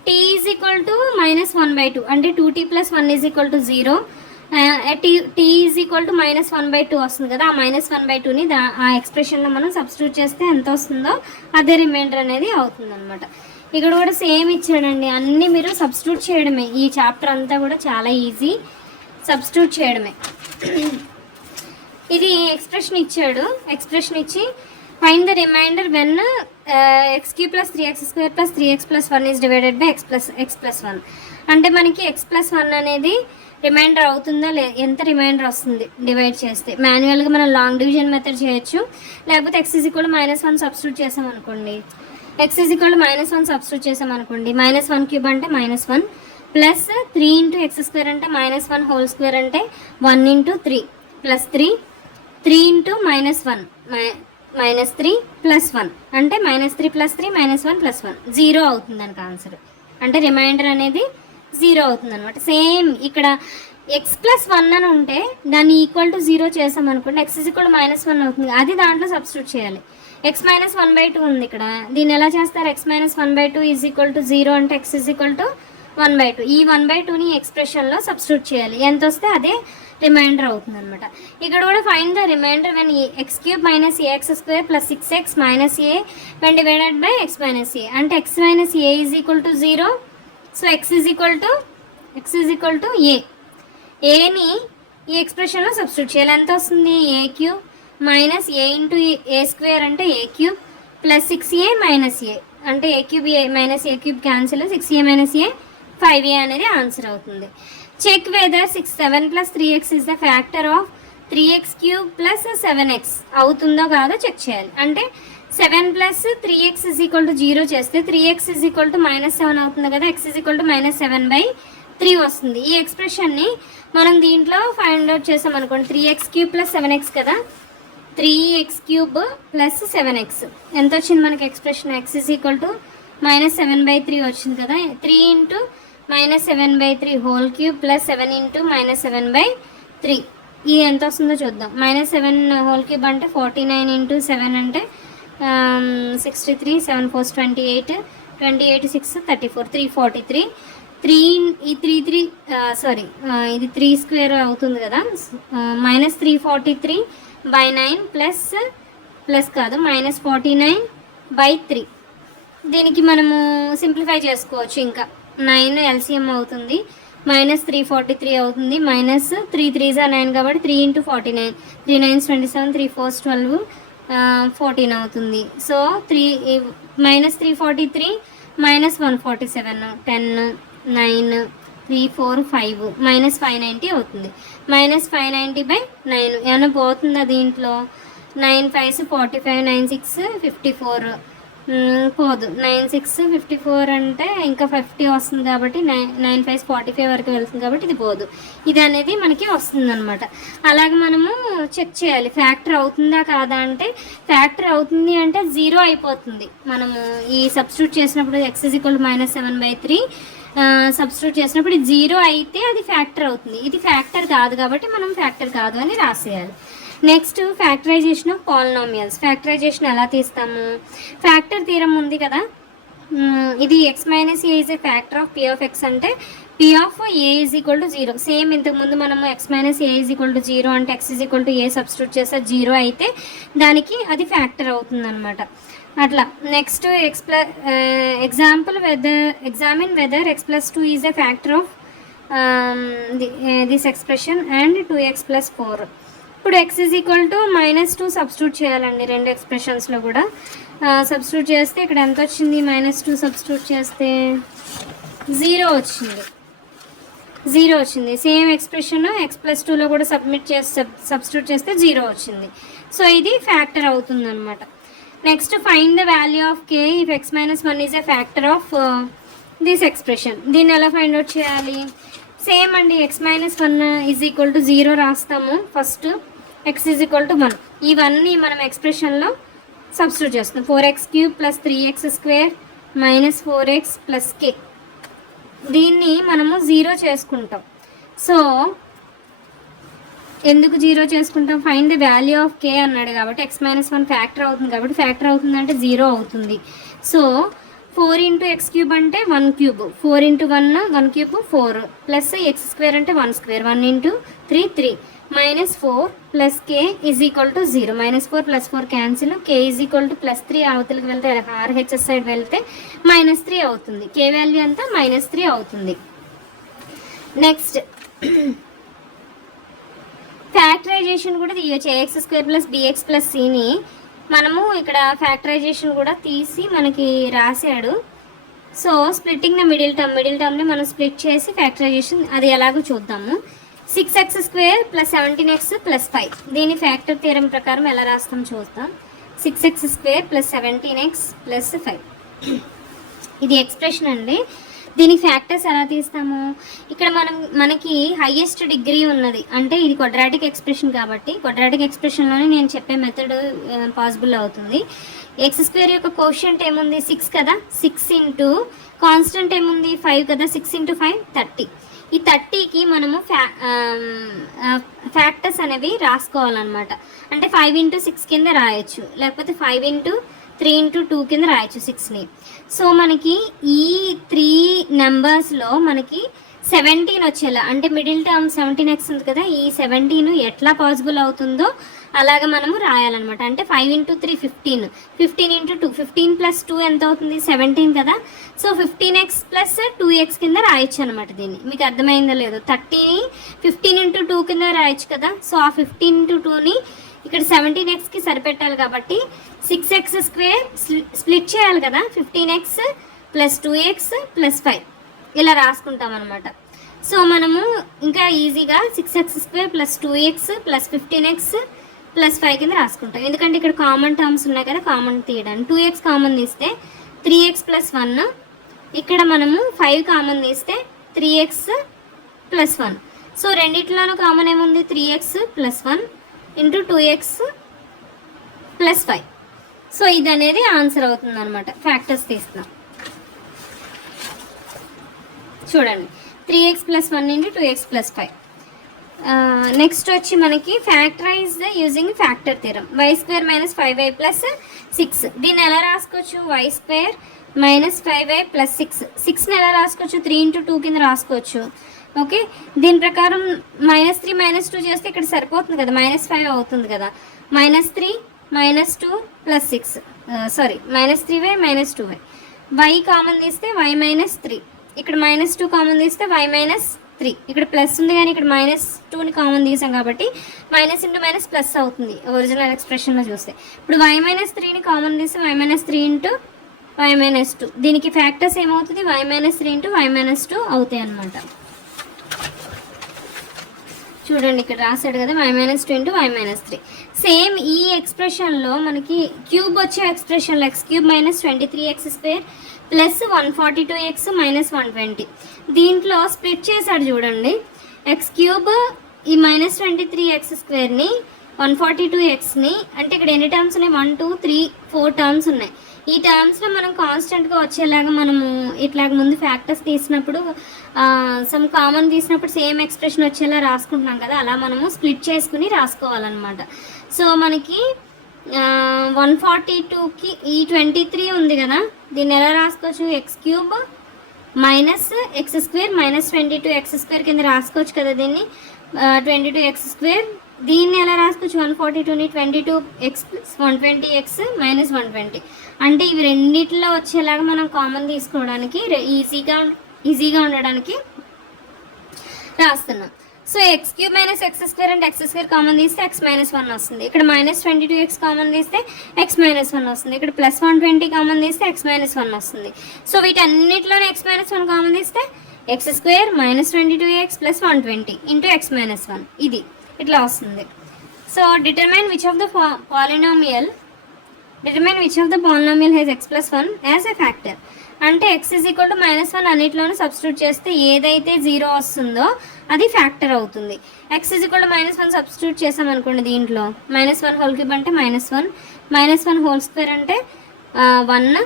t ఈజ్ ఈక్వల్ టు -1/2 అంటే 2t plus 1 is equal to 0, t is equal to -1/2 వస్తుంది కదా. ఆ -1/2ని ఆ ఎక్స్ప్రెషన్లో మనం సబ్స్టిట్యూట్ చేస్తే ఎంత వస్తుందో అదే రిమైండర్ అనేది అవుతుంది అనమాట. ఇక్కడ కూడా సేమ్ ఇచ్చాడండి, అన్నీ మీరు సబ్స్టిట్యూట్ చేయడమే. ఈ చాప్టర్ అంతా కూడా చాలా ఈజీ, సబ్స్టిట్యూట్ చేయడమే. ఇది ఎక్స్ప్రెషన్ ఇచ్చాడు. ఎక్స్ప్రెషన్ ఇచ్చి find the remainder when x³ + 3x² + 3x + 1 is divided by x + 1. అంటే మనకి x + 1 అనేది రిమైండర్ అవుతుందా ఎంత రిమైండర్ వస్తుంది డివైడ్ చేస్తే. మాన్యువల్గా మనం లాంగ్ డివిజన్ మెథడ్ చేయొచ్చు, లేకపోతే x -1 సబ్స్టిట్యూట్ చేసామనుకోండి. x -1 సబ్స్టిట్యూట్ చేసామనుకోండి, -1³ అంటే -1 ప్లస్ 3 × x² అంటే -1 హోల్ స్క్వేర్ అంటే 1 × 3 ప్లస్ 3 3 × -1 -3 ప్లస్ 1 అంటే -3 + 3 -1 + 1 0 అవుతుంది దానికి ఆన్సర్. అంటే రిమైండర్ అనేది 0 అవుతుంది అనమాట. సేమ్ ఇక్కడ x + 1 అని ఉంటే దాన్ని ఈక్వల్ టు 0 చేసామనుకోండి, x -1 అవుతుంది. అది దాంట్లో సబ్స్టిట్యూట్ చేయాలి. x - 1/2 ఉంది ఇక్కడ. దీన్ని ఎలా చేస్తారు? x - 1/2 = 0 అంటే x = 1/2. ఈ 1/2ని ఎక్స్ప్రెషన్లో సబ్స్టిట్యూట్ చేయాలి. ఎంత వస్తే అదే రిమైండర్ అవుతుంది అనమాట. ఇక్కడ కూడా find the remainder when x³ - ax² + 6x - a when divided by x - a. అంటే x - a = 0. So x = a. ఏని ఈ ఎక్స్ప్రెషన్లో సబ్స్టిట్యూట్ చేయాలి. ఎంత వస్తుంది? a³ - a × a² అంటే a³ ప్లస్ 6a - a అంటే a³ a³ cancel, 6a - a 5a అనేది answer అవుతుంది. Check whether 7 + 3x is the factor of 3x³ + 7x అవుతుందో కాదో చెక్ చేయాలి. అంటే 7 + 3x = 0 చేస్తే 3x -7 అవుతుంది కదా, x -7/3 వస్తుంది. ఈ ఎక్స్ప్రెషన్ని మనం దీంట్లో ఫైండ్ అవుట్ చేసాం అనుకోండి. 3x³ + 7x కదా, 3x³ + 7x ఎంత వచ్చింది మనకి ఎక్స్ప్రెషన్? x -7/3 వచ్చింది కదా. 3 × -7/3 హోల్ క్యూబ్ ప్లస్ 7 × -7/3 ఇది ఎంత వస్తుందో చూద్దాం. -7 హోల్ క్యూబ్ అంటే 49 × 7 అంటే 63, 7 4 28, 28 6 34, 343. 3 ఈ 3 ఇది 3² అవుతుంది కదా. -343/9 ప్లస్ కాదు -49/3. దీనికి మనము సింప్లిఫై చేసుకోవచ్చు. ఇంకా 9 LCM అవుతుంది, -343 అవుతుంది, -3 3s are 9 కాబట్టి 3 × 49, 3 9s 27, 3 4s 12, 14 అవుతుంది. సో -343 -147, 10 9 3 4 5 -590 అవుతుంది. -590/9 ఏమైనా పోతుందా దీంట్లో? 9 5s 45, 9 6 54 పోదు. 9 6 54 అంటే ఇంకా 50 వస్తుంది కాబట్టి 9 5 45 వరకు వెళ్తుంది కాబట్టి ఇది పోదు. ఇది అనేది మనకి వస్తుంది అనమాట. అలాగే మనము చెక్ చేయాలి ఫ్యాక్టర్ అవుతుందా కాదా. అంటే ఫ్యాక్టర్ అవుతుంది అంటే 0 అయిపోతుంది. మనము ఈ సబ్స్టిట్యూట్ చేసినప్పుడు x -7/3 సబ్స్టిట్యూట్ చేసినప్పుడు 0 అయితే అది ఫ్యాక్టర్ అవుతుంది. ఇది ఫ్యాక్టర్ కాదు కాబట్టి మనం ఫ్యాక్టర్ కాదు అని రాసేయాలి. Next factorization of polynomials. Factorization ఎలా తీస్తాము? ఫ్యాక్టర్ థీరం ఉంది కదా. ఇది x - a is a factor of p of x అంటే p of a = 0. సేమ్ ఇంతకుముందు మనము x - a = 0 అంటే x a సబ్స్టిట్యూట్ చేస్తే 0 అయితే దానికి అది ఫ్యాక్టర్ అవుతుంది అనమాట. అట్లా next example examine whether x + 2 is a factor of this expression and 2x + 4. ఇప్పుడు x -2 సబ్స్టిట్యూట్ చేయాలండి రెండు ఎక్స్ప్రెషన్స్లో కూడా. సబ్స్టిట్యూట్ చేస్తే ఇక్కడ ఎంత వచ్చింది? -2 సబ్స్టిట్యూట్ చేస్తే 0 వచ్చింది. సేమ్ ఎక్స్ప్రెషన్ x + 2లో కూడా సబ్స్టిట్యూట్ చేస్తే 0 వచ్చింది. సో ఇది ఫ్యాక్టర్ అవుతుంది అనమాట. Next find the value of k if x - 1 is a factor of this expression. దీన్ని ఎలా ఫైండ్ అవుట్ చేయాలి? సేమ్ అండి, x - 1 = 0 రాస్తాము ఫస్ట్, x = 1. ఇవన్నీ మనం ఎక్స్ప్రెషన్లో సబ్స్టిట్యూట్ చేస్తాం. 4x³ + 3x² - 4x + k. దీన్ని మనము 0 చేసుకుంటాం. సో ఎందుకు 0 చేసుకుంటాం? Find the value of k అన్నాడు కాబట్టి x - 1 ఫ్యాక్టర్ అవుతుంది కాబట్టి ఫ్యాక్టర్ అవుతుంది అంటే 0 అవుతుంది. సో 4 × x³ అంటే 1³ 4 × 1 1³ 4 ప్లస్ x² అంటే 1² 1 × 3 3 -4 + k = 0. -4 + 4 క్యాన్సిల్, k = +3 అవతలకి వెళ్తే RHS సైడ్ వెళ్తే -3 అవుతుంది. k వాల్యూ అంతా -3 అవుతుంది. నెక్స్ట్ ఫ్యాక్టరైజేషన్ కూడా తీయచ్చు. A x square plus b x plus సిని మనము ఇక్కడ ఫ్యాక్టరైజేషన్ కూడా తీసి మనకి రాశాడు. సో స్ప్లిట్టింగ్ ద మిడిల్ టర్మ్ని మనం స్ప్లిట్ చేసి ఫ్యాక్టరైజేషన్ అది ఎలాగో చూద్దాము. 6x² ప్లస్ 17x ప్లస్ 5 దీని ఫ్యాక్టర్ థియరం ప్రకారం ఎలా రాస్తాం చూద్దాం. 6x² ప్లస్ 17x ప్లస్ 5 ఇది ఎక్స్ప్రెషన్ అండి. దీనికి ఫ్యాక్టర్స్ ఎలా తీస్తాము, ఇక్కడ మనకి హైయెస్ట్ డిగ్రీ ఉన్నది అంటే ఇది క్వాడ్రాటిక్ ఎక్స్ప్రెషన్ కాబట్టి క్వాడ్రాటిక్ ఎక్స్ప్రెషన్లోనే నేను చెప్పే మెథడ్ పాసిబుల్ అవుతుంది. x² యొక్క కోషియంట్ ఏముంది 6 కదా, 6 ఇంటూ కాన్స్టెంట్ ఏముంది 5 కదా, 6 ఇంటూ 5 30. ఈ 30కి మనము ఫ్యాక్టర్స్ అనేవి రాసుకోవాలన్నమాట. అంటే 5 ఇంటూ 6 కింద రాయొచ్చు, లేకపోతే 5 ఇంటూ 3 ఇంటూ 2 కింద రాయొచ్చు 6ని. సో మనకి ఈ 3 నెంబర్స్లో మనకి 17 వచ్చేలా అంటే మిడిల్ టర్మ్ 17x ఉంది కదా, ఈ 17 ఎట్లా పాసిబుల్ అవుతుందో అలాగా మనము రాయాలన్నమాట. అంటే 5 ఇంటూ 3 15, 15 ఇంటూ 2 15 ప్లస్ 2 ఎంత అవుతుంది 17 కదా. సో 15x ప్లస్ 2x కింద రాయొచ్చు అనమాట. దీన్ని మీకు అర్థమైందో లేదో, 30ని 15 ఇంటూ 2 కింద రాయొచ్చు కదా. సో ఆ 15 ఇంటూ 2ని ఇక్కడ 17xకి సరిపెట్టాలి కాబట్టి 6x² స్ప్లిట్ చేయాలి కదా, 15x ప్లస్ 2x ప్లస్ 5 ఇలా రాసుకుంటాం అనమాట. సో మనము ఇంకా ఈజీగా 6x² plus 2x plus 15x plus 5 కింద రాసుకుంటాం. ఎందుకంటే ఇక్కడ కామన్ టర్మ్స్ ఉన్నాయి కదా, కామన్ తీయడానికి 2x కామన్ తీస్తే 3x ప్లస్ 1, ఇక్కడ మనము 5 కామన్ తీస్తే 3x ప్లస్ 1. సో రెండిట్లోనూ కామన్ ఏముంది 3x plus 1 into 2x plus 5. So ఇది అనేది ఆన్సర్ అవుతుంది అనమాట. ఫ్యాక్టర్స్ తీస్తున్నాం చూడండి, 3x plus 1 into 2x plus 5. Next వచ్చి మనకి factorise using factor theorem. y² minus 5y plus 6 దీన్ని ఎలా రాసుకోవచ్చు, y² మైనస్ 5y ప్లస్ 6ని ఎలా రాసుకోవచ్చు 3 ఇంటూ 2 కింద రాసుకోవచ్చు. ఓకే, దీని ప్రకారం -3 -2 చేస్తే ఇక్కడ సరిపోతుంది కదా, -5 అవుతుంది కదా. -3 -2 plus 6 sorry -3y -2y, y common తీస్తే y -3, ఇక్కడ -2 కామన్ తీస్తే y -3, ఇక్కడ ప్లస్ ఉంది కానీ ఇక్కడ -2ని కామన్ తీసాం కాబట్టి మైనస్ ఇంటూ మైనస్ ప్లస్ అవుతుంది ఒరిజినల్ ఎక్స్ప్రెషన్లో చూస్తే. ఇప్పుడు y -3ని కామన్ తీస్తే y -3 ఇంటూ y -2, దీనికి ఫ్యాక్టర్స్ ఏమవుతుంది y -3 ఇంటూ y -2 అవుతాయి అన్నమాట. చూడండి ఇక్కడ రాశాడు కదా y -2 ఇంటూ y -3. సేమ్ ఈ ఎక్స్ప్రెషన్లో మనకి క్యూబ్ వచ్చే ఎక్స్ప్రెషన్లో x³ minus 23x² plus 142x minus 120 దీంట్లో స్ప్లిట్ చేశాడు చూడండి. x³ ఈ -23x²ని 142xని అంటే ఇక్కడ ఎన్ని టర్మ్స్ ఉన్నాయి 1 2 3 4 టర్మ్స్ ఉన్నాయి. ఈ టర్మ్స్లో మనం కాన్స్టెంట్గా వచ్చేలాగా మనము ఇట్లాగ ముందు ఫ్యాక్టర్స్ తీసినప్పుడు సమ్ కామన్ తీసినప్పుడు సేమ్ ఎక్స్ప్రెషన్ వచ్చేలా రాసుకుంటున్నాం కదా, అలా మనము స్ప్లిట్ చేసుకుని రాసుకోవాలన్నమాట. సో మనకి 142కి ఈ 23 ఉంది కదా, దీన్ని ఎలా రాసుకోవచ్చు x³ minus x² minus 22x² కింద రాసుకోవచ్చు కదా. దీన్ని 22x², దీన్ని ఎలా రాసుకోవచ్చు 142ని 22x ప్లస్ 120x మైనస్ 120 అంటే ఇవి రెండిట్లో వచ్చేలాగా మనం కామన్ తీసుకోవడానికి ఈజీగా ఉండడానికి రాస్తున్నాం. సో x³ మైనస్ x² అంటే x² కామన్ తీస్తే x -1 వస్తుంది, ఇక్కడ -22x కామన్ తీస్తే x -1 వస్తుంది, ఇక్కడ ప్లస్ 120 కామన్ తీస్తే x -1 వస్తుంది. సో వీటన్నిటిలోనే x -1 కామన్ తీస్తే x² -22x plus 120 into x -1 ఇది ఇట్లా వస్తుంది. So determine which of the polynomial has x plus 1 as a factor. అంటే x -1 అన్నిట్లోనూ సబ్స్టిట్యూట్ చేస్తే ఏదైతే 0 వస్తుందో అది ఫ్యాక్టర్ అవుతుంది. x -1 సబ్స్టిట్యూట్ చేసాం అనుకోండి, దీంట్లో -1 హోల్ క్యూబ్ అంటే -1, -1 హోల్ స్క్వేర్ అంటే 1,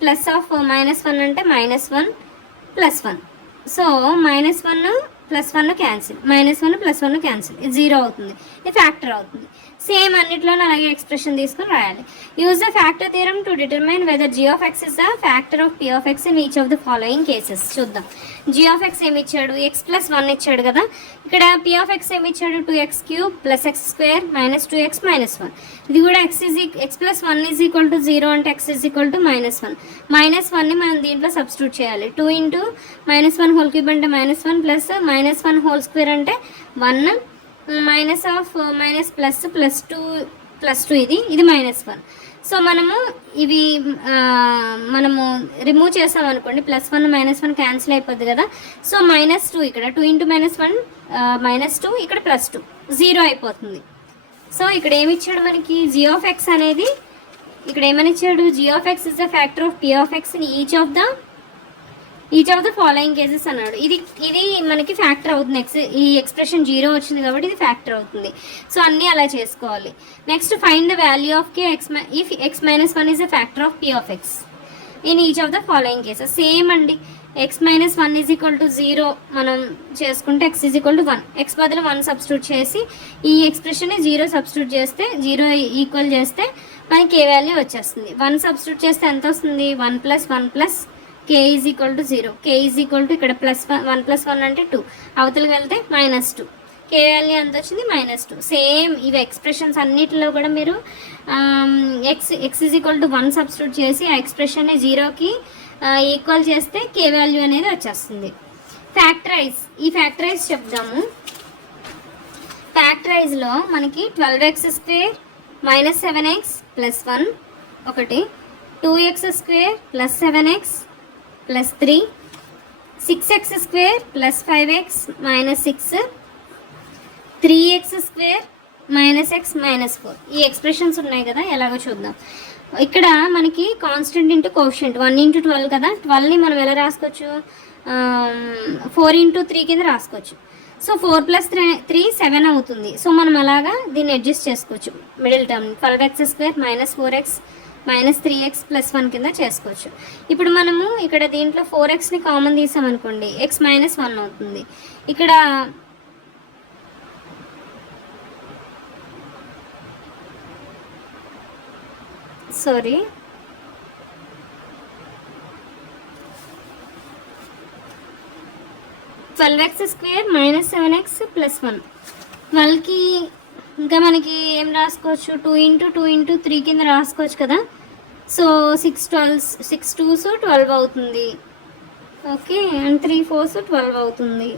ప్లస్ ఆఫ్ -1 అంటే -1 plus 1. So -1 plus 1 cancel, -1 plus 1 cancel, ఇది 0 అవుతుంది, ఇది ఫ్యాక్టర్ అవుతుంది. సేమ్ అన్నిట్లోనూ అలాగే ఎక్స్ప్రెషన్ తీసుకుని రాయాలి. Use the factor theorem to determine weather g of x is the factor of p of x in each of the following cases. చూద్దాం. g of x ఏమి ఇచ్చాడు, x ప్లస్ 1 ఇచ్చాడు కదా, ఇక్కడ p of x ఏమి ఇచ్చాడు 2x³ plus x² minus 2x minus 1. ఇది కూడా x plus 1 is equal to 0 అంటే x ఈజ్ ఈక్వల్ టు -1. -1ని మనం దీంట్లో సబ్స్టిట్యూట్ చేయాలి. 2 ఇంటూ -1 హోల్ క్యూబ్ అంటే -1 ప్లస్ -1 హోల్ స్క్వేర్ అంటే 1 minus of minus plus plus two ఇది -1. సో మనము ఇవి మనము రిమూవ్ చేసాం అనుకోండి, +1 -1 క్యాన్సిల్ అయిపోద్ది కదా. సో -2 ఇక్కడ 2 × -1 -2, ఇక్కడ +2 0 అయిపోతుంది. సో ఇక్కడ ఏమి ఇచ్చాడు మనకి, g(x) అనేది ఇక్కడ ఏమని ఇచ్చాడు, g(x) is the factor of p(x) in each of the following cases అన్నాడు. ఇది మనకి ఫ్యాక్టర్ అవుతుంది. ఈ ఎక్స్ప్రెషన్ 0 వచ్చింది కాబట్టి ఇది ఫ్యాక్టర్ అవుతుంది. సో అన్నీ అలా చేసుకోవాలి. Next find the value of k if x - 1 is the factor of p(x) in each of the following cases. Same అండి, x - 1 = 0 మనం చేసుకుంటే x = 1, x బదులు 1 సబ్స్టిట్యూట్ చేసి ఈ ఎక్స్ప్రెషన్ని 0 సబ్స్టిట్యూట్ చేస్తే 0 ఈక్వల్ చేస్తే మనకి k వాల్యూ వచ్చేస్తుంది. 1 సబ్స్టిట్యూట్ చేస్తే ఎంత వస్తుంది, 1 + 1 + k = 0. k = ఇక్కడ +1 + 1 అంటే 2, అవతలకి వెళ్తే -2. k వాల్యూ ఎంత వచ్చింది, -2. సేమ్ ఇవి ఎక్స్ప్రెషన్స్ అన్నిటిలో కూడా మీరు x = 1 సబ్స్టిట్యూట్ చేసి ఆ ఎక్స్ప్రెషన్ని 0కి ఈక్వల్ చేస్తే k వాల్యూ అనేది వచ్చేస్తుంది. ఫ్యాక్టరైజ్, ఈ ఫ్యాక్టరైజ్ చెప్దాము. ఫ్యాక్టరైజ్లో మనకి 12x² - 7x + 1 ఒకటి, 2x² + 7x + 3, 6x² + 5x - 6, 3x² - x - 4. ఈ ఎక్స్ప్రెషన్స్ ఉన్నాయి కదా, ఎలాగో చూద్దాం. ఇక్కడ మనకి కాన్స్టెంట్ ఇంటూ కోషియంట్ 1 × 12 కదా, 12ని మనం ఎలా రాసుకోవచ్చు, 4 × 3 కింద రాసుకోవచ్చు. సో 4 + 3 7 అవుతుంది. సో మనం అలాగా దీన్ని అడ్జస్ట్ చేసుకోవచ్చు. Middle term 12x² - 4x - 3x + 1 కింద చేసుకోవచ్చు. ఇప్పుడు మనము ఇక్కడ దీంట్లో 4xని కామన్ తీసామనుకోండి, x - 1 అవుతుంది. ఇక్కడ సారీ 12x² - 7x + 1, 12కి ఇంకా మనకి ఏం రాసుకోవచ్చు, 2 × 2 × 3 కింద రాసుకోవచ్చు కదా. సో 6 2s 12 అవుతుంది. ఓకే, అండ్ 3 4s 12 అవుతుంది.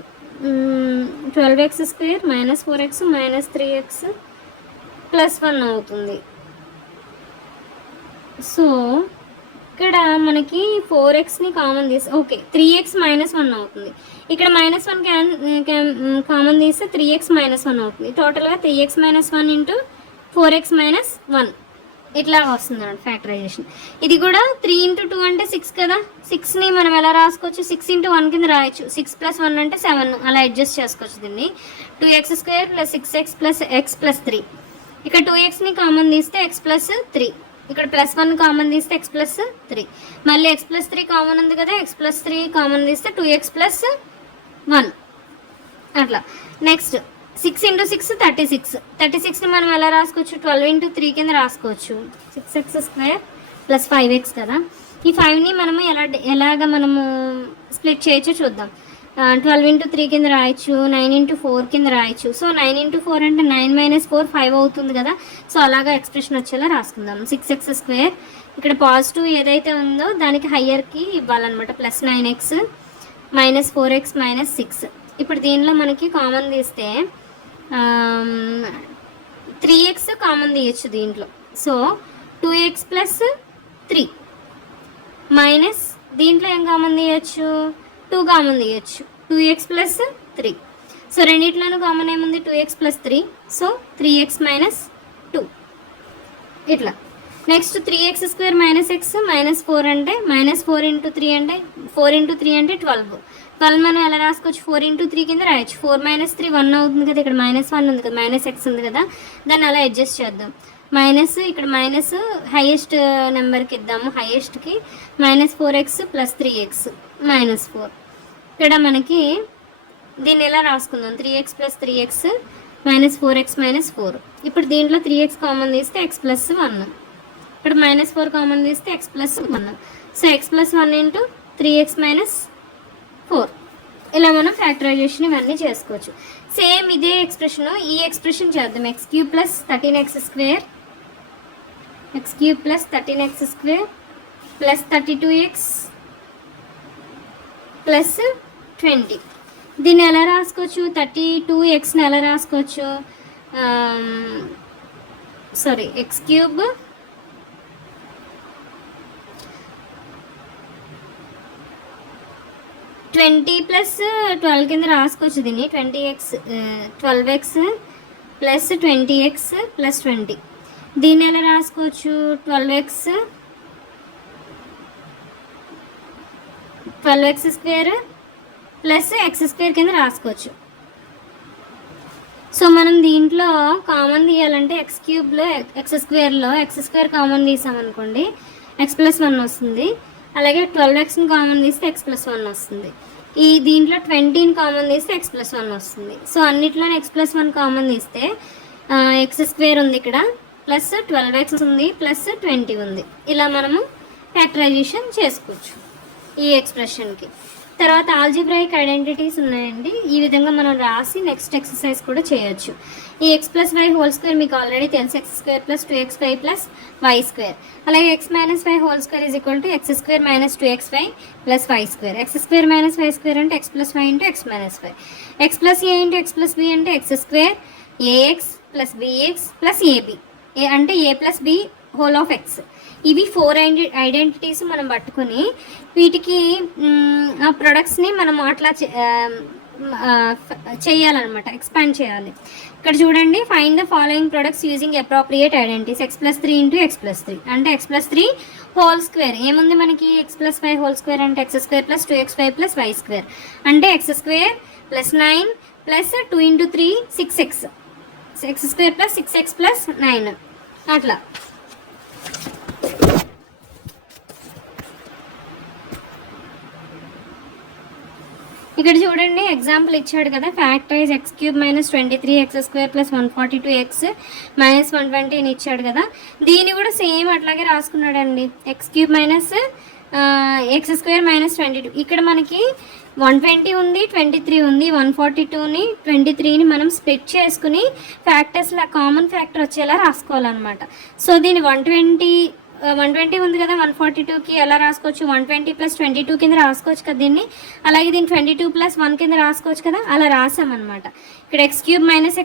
12x² - 4x - 3x + 1 అవుతుంది. సో ఇక్కడ మనకి 4xని కామన్ తీసి ఓకే 3x - 1 అవుతుంది. ఇక్కడ -1 కామన్ తీస్తే 3x - 1 అవుతుంది. టోటల్గా 3x - 1 × 4x - 1 ఇట్లా వస్తుంది అన్నమాట ఫ్యాక్టరైజేషన్. ఇది కూడా 3 × 2 అంటే 6 కదా, 6ని మనం ఎలా రాసుకోవచ్చు, 6 × 1 కింద రాయొచ్చు. 6 + 1 అంటే 7, అలా అడ్జస్ట్ చేసుకోవచ్చు దీన్ని. 2x² + 6x + x + 3, ఇక్కడ 2xని కామన్ తీస్తే x + 3, ఇక్కడ +1 కామన్ తీస్తే x + 3, మళ్ళీ x + 3 కామన్ ఉంది కదా, x + 3 కామన్ తీస్తే 2x + 1 అట్లా. నెక్స్ట్ 6 × 6 36, 36ని మనం ఎలా రాసుకోవచ్చు, 12 × 3 కింద రాసుకోవచ్చు. 6x² + 5x కదా. ఈ 5ని మనము ఎలాగ మనము స్ప్లిట్ చేయొచ్చో చూద్దాం. 12 × 3 కింద రాయొచ్చు, 9 × 4 కింద రాయొచ్చు. సో 9 × 4 అంటే 9 - 4 5 అవుతుంది కదా. సో అలాగా ఎక్స్ప్రెషన్ వచ్చేలా రాసుకుందాం. 6x² ఇక్కడ పాజిటివ్ ఏదైతే ఉందో దానికి హయ్యర్కి ఇవ్వాలన్నమాట, +9x - 4x - 6. ఇప్పుడు దీనిలో మనకి కామన్ తీస్తే 3x కామన్ తీయచ్చు దీంట్లో. సో 2x + 3 మైనస్ దీంట్లో ఏం కామన్ తీయచ్చు, 2 కామన్ తీయచ్చు, 2x + 3. సో రెండిట్లోనూ కామన్ ఏముంది, 2x + 3. సో 3x - 2 ఇట్లా. నెక్స్ట్ 3x² - x -4 అంటే -4 × 3 అంటే 4 × 3 అంటే 12. 12 మనం ఎలా రాసుకోవచ్చు, 4 × 3 కింద రాయొచ్చు. 4 - 3 1 అవుతుంది కదా, ఇక్కడ -1 ఉంది కదా, -x ఉంది కదా, దాన్ని అలా అడ్జస్ట్ చేద్దాం. ఇక్కడ మైనస్ హైయెస్ట్ నెంబర్కి ఇద్దాము, హైయెస్ట్కి -4x + 3x -4. ఇక్కడ మనకి దీన్ని ఎలా రాసుకుందాం, 3x + 3x -4x -4. ఇప్పుడు దీంట్లో 3x కామన్ తీస్తే x + 1, ఇక్కడ -4 కామన్ తీస్తే x + 1. So x + 1 × 3x - 4. ఇలా మనం ఫ్యాక్టరైజేషన్ ఇవన్నీ చేసుకోవచ్చు. సేమ్ ఇదే ఎక్స్ప్రెషన్, ఈ ఎక్స్ప్రెషన్ చేద్దాం. x³ + 13x² x³ + 13x² + 32x + 20. దీన్ని ఎలా రాసుకోవచ్చు, 32xని ఎలా రాసుకోవచ్చు, sorry X cube twenty plus 12 కింద రాసుకోవచ్చు దీన్ని. 12x plus 20x plus 20. దీన్ని ఎలా రాసుకోవచ్చు, 12x square plus X square కింద రాసుకోవచ్చు. సో మనం దీంట్లో కామన్ తీయాలంటే ఎక్స్ క్యూబ్లో ఎక్స్ స్క్వేర్లో ఎక్స్ స్క్వేర్ కామన్ తీసామనుకోండి x+1 వస్తుంది. అలాగే 12xని కామన్ తీస్తే x+1 వస్తుంది. ఈ దీంట్లో 20ని కామన్ తీస్తే x+1 వస్తుంది. సో అన్నిట్లోనే x+1 కామన్ తీస్తే ఎక్స్ స్క్వేర్ ఉంది ఇక్కడ, ప్లస్ 12x ఉంది, ప్లస్ 20 ఉంది. ఇలా మనము ఫ్యాక్టరైజేషన్ చేసుకోవచ్చు ఈ ఎక్స్ప్రెషన్కి. తర్వాత ఆల్జిబ్రాయిక్ ఐడెంటిటీస్ ఉన్నాయండి. ఈ విధంగా మనం రాసి నెక్స్ట్ ఎక్సర్సైజ్ కూడా చేయొచ్చు. ఈ x+y² మీకు ఆల్రెడీ తెలుసు, x² + 2xy + y². అలాగే x - y² = x² - 2xy + y². x² - y² అంటే x + y × x - y. x + a × x + b అంటే x² ax + bx + ab. అంటే a + b whole of x. ఇవి 4 ఐడెంటిటీస్ మనం పట్టుకొని వీటికి ఆ ప్రొడక్ట్స్ని మనం అట్లా చేయాలన్నమాట, ఎక్స్పాండ్ చేయాలి. ఇక్కడ చూడండి, find the following products using appropriate identities. x+3 × x+3 అంటే x+3 హోల్ స్క్వేర్. ఏముంది మనకి, x+y హోల్ స్క్వేర్ అంటే x² + 2xy + y² అంటే x² + 9 + 2 × 3 6x, x² + 6x + 9 అట్లా. ఇక్కడ చూడండి ఎగ్జాంపుల్ ఇచ్చాడు కదా, ఫ్యాక్టరైజ్ x³ - 23x² + 142x - 120 అని ఇచ్చాడు కదా. దీన్ని కూడా సేమ్ అట్లాగే రాసుకున్నాడండి, x³ - x² - 22. ఇక్కడ మనకి 120 ఉంది, 23 ఉంది. 142ని 23ని మనం స్ప్లిట్ చేసుకుని ఫ్యాక్టర్స్లా కామన్ ఫ్యాక్టర్ వచ్చేలా రాసుకోవాలన్నమాట. సో దీన్ని 120 ఉంది కదా, 142కి ఎలా రాసుకోవచ్చు, 120 + 22 కింద రాసుకోవచ్చు కదా దీన్ని. అలాగే దీన్ని 22 + 1 కింద రాసుకోవచ్చు కదా, అలా రాసామన్నమాట. ఇక్కడ x³ -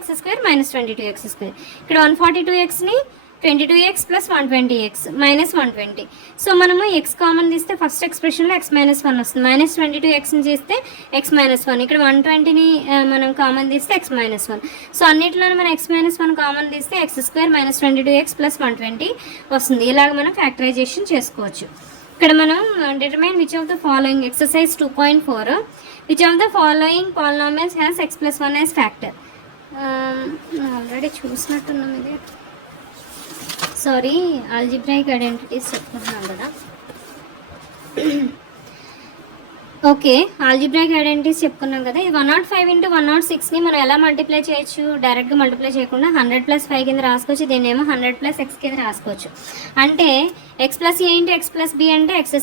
x² - 22x². ఇక్కడ 142xని 22x + 120x - 120. సో మనము x కామన్ తీస్తే ఫస్ట్ ఎక్స్ప్రెషన్లో x - 1 వస్తుంది. -22xని చేస్తే x - 1. ఇక్కడ 120ని మనం కామన్ తీస్తే x - 1. సో అన్నిట్లోనే మనం x - 1 కామన్ తీస్తే x² - 22x + 120 వస్తుంది. ఇలాగ మనం ఫ్యాక్టరైజేషన్ చేసుకోవచ్చు. ఇక్కడ మనం determine which of the following, exercise 2.4, which of the following polynomials has x+1 as factor. Already చూసినట్టున్నాం ఇది, సారీ ఆల్జిబ్రాయిక్ ఐడెంటిటీస్ చెప్పుకుంటున్నాం కదా. ఓకే, ఆల్జిబ్రాయిక్ ఐడెంటిటీస్ చెప్పుకున్నాం కదా. ఇది 105 × 106ని మనం ఎలా మల్టిప్లై చేయొచ్చు, డైరెక్ట్గా మల్టిప్లై చేయకుండా 100 + 5 కింద రాసుకోవచ్చు. దీన్ని ఏమో 100 + x కింద రాసుకోవచ్చు. అంటే x + a × x + b అంటే x²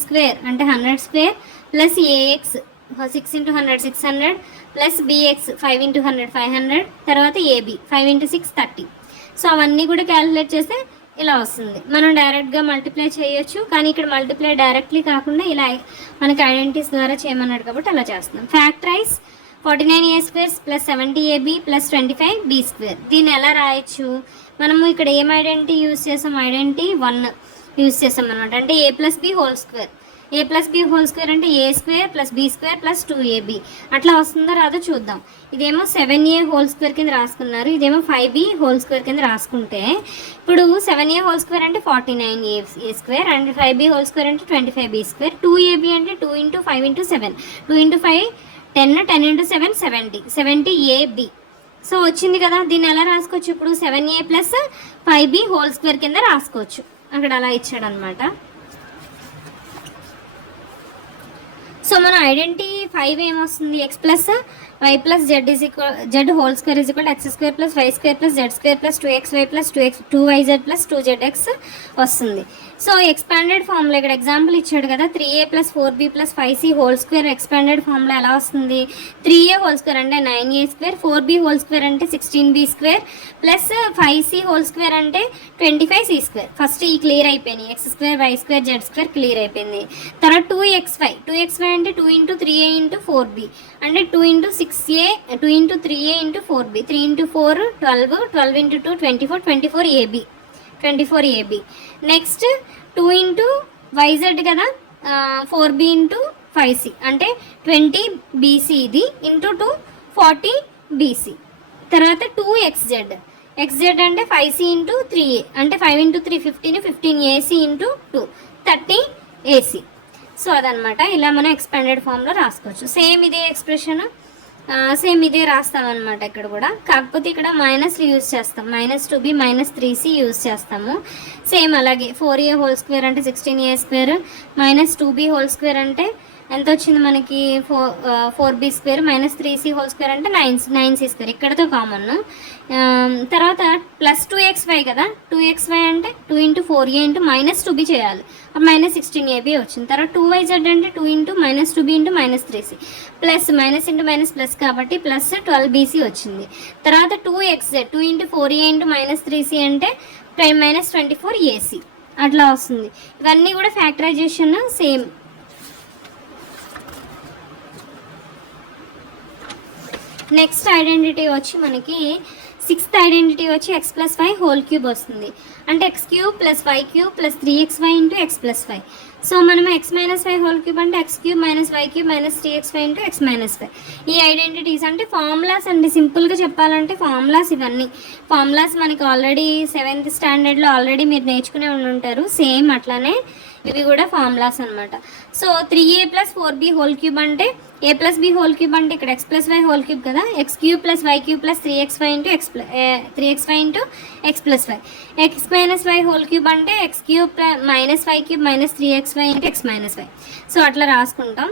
అంటే 100² + ax 6 × 100 600 + bx 5 × 100 500, తర్వాత ab 5 × 6 30. సో అవన్నీ కూడా క్యాలిక్యులేట్ చేస్తే ఇలా వస్తుంది. మనం డైరెక్ట్గా మల్టిప్లై చేయొచ్చు, కానీ ఇక్కడ మల్టిప్లై డైరెక్ట్లీ కాకుండా ఇలా మనకి ఐడెంటిటీస్ ద్వారా చేయమన్నాడు కాబట్టి అలా చేస్తున్నాం. Factorise 49a² + 70ab + 25b². దీన్ని ఎలా రాయొచ్చు, మనము ఇక్కడ ఏం ఐడెంటిటీ యూజ్ చేసాం, ఐడెంటిటీ 1 యూజ్ చేసాం అనమాట. అంటే a + b whole square. a + b whole square అంటే a² + b² + 2ab. అట్లా వస్తుందో రాదో చూద్దాం. ఇదేమో 7a హోల్ స్క్వేర్ కింద రాసుకున్నారు, ఇదేమో 5b హోల్ స్క్వేర్ కింద రాసుకుంటే ఇప్పుడు 7a హోల్ స్క్వేర్ అంటే 49a² and 5b whole square అంటే 25b². 2ab అంటే 2 × 5 × 7, 2 × 5 10, 10 × 7 70, 70ab. సో వచ్చింది కదా. దీన్ని ఎలా రాసుకోవచ్చు, ఇప్పుడు 7a + 5b హోల్ స్క్వేర్ కింద రాసుకోవచ్చు. అక్కడ అలా ఇచ్చాడు అనమాట. సో మన ఐడెంటిటీ 5 ఏమొస్తుంది, x + y + z whole square = x² + y² + z² + 2xy + 2yz + 2zx వస్తుంది. సో ఎక్స్పాండెడ్ ఫార్ములా ఇక్కడ ఎగ్జాంపుల్ ఇచ్చాడు కదా, 3a + 4b + 5c whole square expanded formula ఎలా వస్తుంది, 3a హోల్ స్క్వేర్ అంటే 9a², 4b హోల్ స్క్వేర్ అంటే 16b² + 5c హోల్ స్క్వేర్ అంటే 25c². First ఈ క్లియర్ అయిపోయినాయి, x² y² z² క్లియర్ అయిపోయింది. తర్వాత 2xy అంటే 2 ఇంటూ 3a ఇంటూ 4b అంటే 2 into 6a 2 into 3a into 4b 3 into 4 12 12 into 2 24 24ab 24ab. Next 2 into yz కదా 4b into 5c అంటే 20bc ఇది ఇంటూ 2 40bc. తర్వాత 2xz xz అంటే 5c ఇంటూ 3a అంటే 5 into 3 15 15ac into 2 30ac. So అదనమాట. ఇలా మనం ఎక్స్పాండెడ్ ఫామ్లో రాసుకోవచ్చు. సేమ్ ఇదే ఎక్స్ప్రెషన్ సేమ్ ఇదే రాస్తామన్నమాట ఇక్కడ కూడా. కాకపోతే ఇక్కడ మైనస్లు యూజ్ చేస్తాం, -2b -3c యూజ్ చేస్తాము. సేమ్ అలాగే 4a హోల్ స్క్వేర్ అంటే 16a² -2b² అంటే ఎంత వచ్చింది మనకి 4b² -3c హోల్ స్క్వేర్ అంటే 9c². ఇక్కడతో కామన్. తర్వాత ప్లస్ 2xy కదా 2xy అంటే 2 ఇంటూ 4a ఇంటూ -2b చేయాలి, -16ab వచ్చింది. తర్వాత 2yz అంటే 2 into -2b into -3c plus minus into minus plus కాబట్టి ప్లస్ 12bc వచ్చింది. తర్వాత 2xz 2 into 4a into -3c అంటే -24ac అట్లా వస్తుంది. ఇవన్నీ కూడా ఫ్యాక్టరైజేషన్ సేమ్. నెక్స్ట్ ఐడెంటిటీ వచ్చి మనకి 6th ఐడెంటిటీ వచ్చి x+y హోల్ క్యూబ్ వస్తుంది. అంటే x³ + y³ + 3xy into x+y. So మనం x-y హోల్ క్యూబ్ అంటే x³ - y³ - 3xy into x - y. ఈ ఐడెంటిటీస్ అంటే ఫార్ములాస్ అండి. సింపుల్గా చెప్పాలంటే ఫార్ములాస్ ఇవన్నీ. ఫార్ములాస్ మనకి ఆల్రెడీ 7th స్టాండర్డ్లో ఆల్రెడీ మీరు నేర్చుకునే ఉంటారు. సేమ్ అట్లానే ఇవి కూడా ఫార్ములాస్ అనమాట. So 3a + 4b whole cube అంటే a + b హోల్ క్యూబ్ అంటే ఇక్కడ x+y హోల్ క్యూబ్ కదా x³ + y³ + 3xy into x+y x - y whole cube అంటే x³ - y³ - 3xy into x - y. So అట్లా రాసుకుంటాం.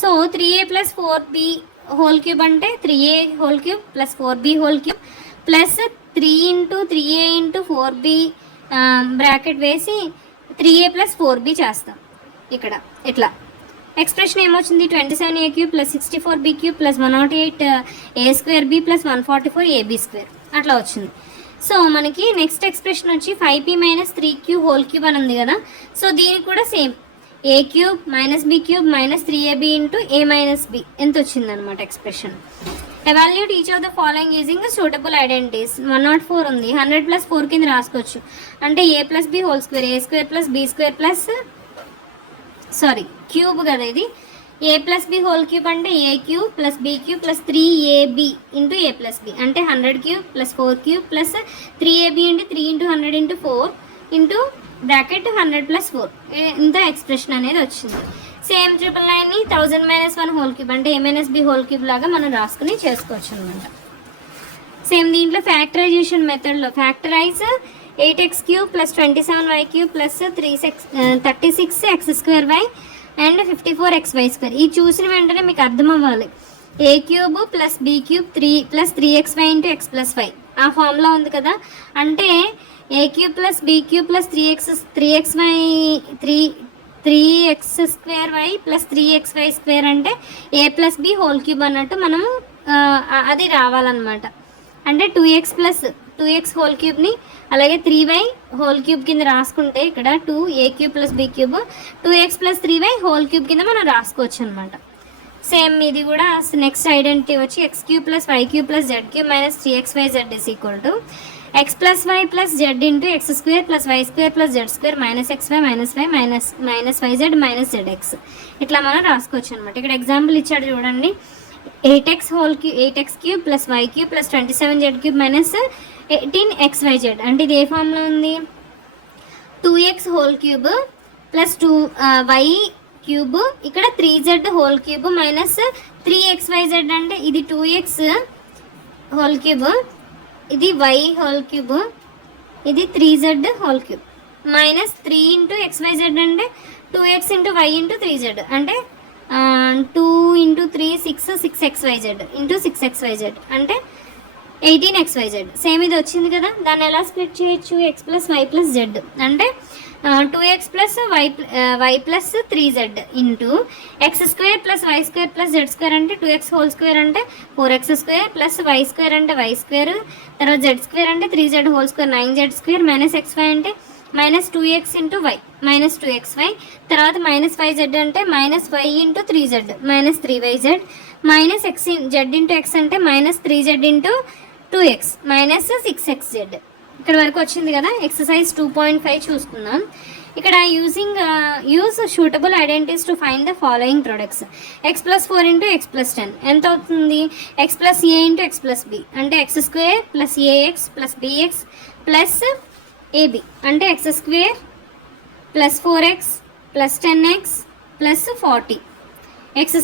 So 3a + 4b whole cube అంటే 3a whole cube + 4b whole cube plus 3 into 3a into 4b bracket వేసి 3a + 4b చేస్తాం. ఇక్కడ ఇట్లా expression ఏమొచ్చింది 27a³ + 64b³ + 108a²b + 144ab² అట్లా వచ్చింది. సో మనకి నెక్స్ట్ ఎక్స్ప్రెషన్ వచ్చి 5p - 3q హోల్ క్యూబ్ అని ఉంది కదా. సో దీనికి కూడా same a³ - b³ - 3ab into a - b ఎంత వచ్చిందనమాట expression. Evaluate each of the following using suitable identities. 104 ఉంది, 100 + 4 కింద రాసుకోవచ్చు. అంటే a + b whole square a² + b² plus cube కదా ఇది. a + b హోల్ క్యూబ్ అంటే a³ + b³ + 3ab into a + b అంటే 100³ + 4³ + 3ab అంటే 3 × 100 × 4 ఇంటూ బ్రాకెట్ 100 + 4 ఇంత ఎక్స్ప్రెషన్ అనేది వచ్చింది. సేమ్ 999ని 1000 - 1 హోల్ క్యూబ్ అంటే a - b హోల్ క్యూబ్ లాగా మనం రాసుకుని చేసుకోవచ్చు అనమాట. సేమ్ దీంట్లో ఫ్యాక్టరైజేషన్ మెథడ్లో factorise 8x³ + 27y³ + 36x² and 54xy². ఇది చూసిన వెంటనే మీకు అర్థం అవ్వాలి. a³ + b³ 3 + 3xy into x+y ఆ ఫార్ములా ఉంది కదా. అంటే a³ + b³ + 3xy 3x² + 3xy² అంటే a + b హోల్ క్యూబ్ అన్నట్టు మనం అది రావాలన్నమాట. అంటే 2x హోల్ క్యూబ్ని అలాగే 3y హోల్ క్యూబ్ కింద రాసుకుంటే ఇక్కడ 2a³ + b³ 2x + 3y whole cube కింద మనం రాసుకోవచ్చు అనమాట. సేమ్ ఇది కూడా నెక్స్ట్ ఐడెంటిటీ వచ్చి x³ + y³ + z³ - 3xyz x + y + z into x² + y² + z² - xy - yz - zx ఇట్లా మనం రాసుకోవచ్చు అనమాట. ఇక్కడ ఎగ్జాంపుల్ ఇచ్చాడు చూడండి. 8x³ + y³ + 27z³ - 18xyz అంటే ఇది ఏ ఫామ్లో ఉంది 2x హోల్ క్యూబ్ + 2y³ ఇక్కడ 3z హోల్ క్యూబ్ - 3xyz అంటే ఇది 2x హోల్ క్యూబ్ ఇది y హోల్ క్యూబ్ ఇది 3z whole cube -3 into xyz అంటే 2x into y into 3z అంటే 2 ఇంటూ 3 6 6xyz ఇంటూ 6xyz అంటే 18xyz. సేమ్ ఇది వచ్చింది కదా. దాన్ని ఎలా స్ప్లిట్ చేయొచ్చు x + y + z అంటే 2x + y + 3z into x² + y² + z² అంటే 2x హోల్ స్క్వేర్ అంటే 4x² + y² అంటే y² తర్వాత z² అంటే 3z whole square 9z² - xy అంటే minus 2x into y minus 2xy. తర్వాత మైనస్ 5z అంటే minus y into 3z minus 3yz. Minus x z into x అంటే minus 3z into 2x minus 6xz. ఇక్కడ వరకు వచ్చింది కదా. Exercise 2.5 చూసుకుందాం. ఇక్కడ use suitable identities to find the following products. x+4 into x+10 ఎంత అవుతుంది? x+a ఇంటూ x+b అంటే x² plus ax plus bx plus ab అంటే x² plus 4x plus 10x plus 40 x²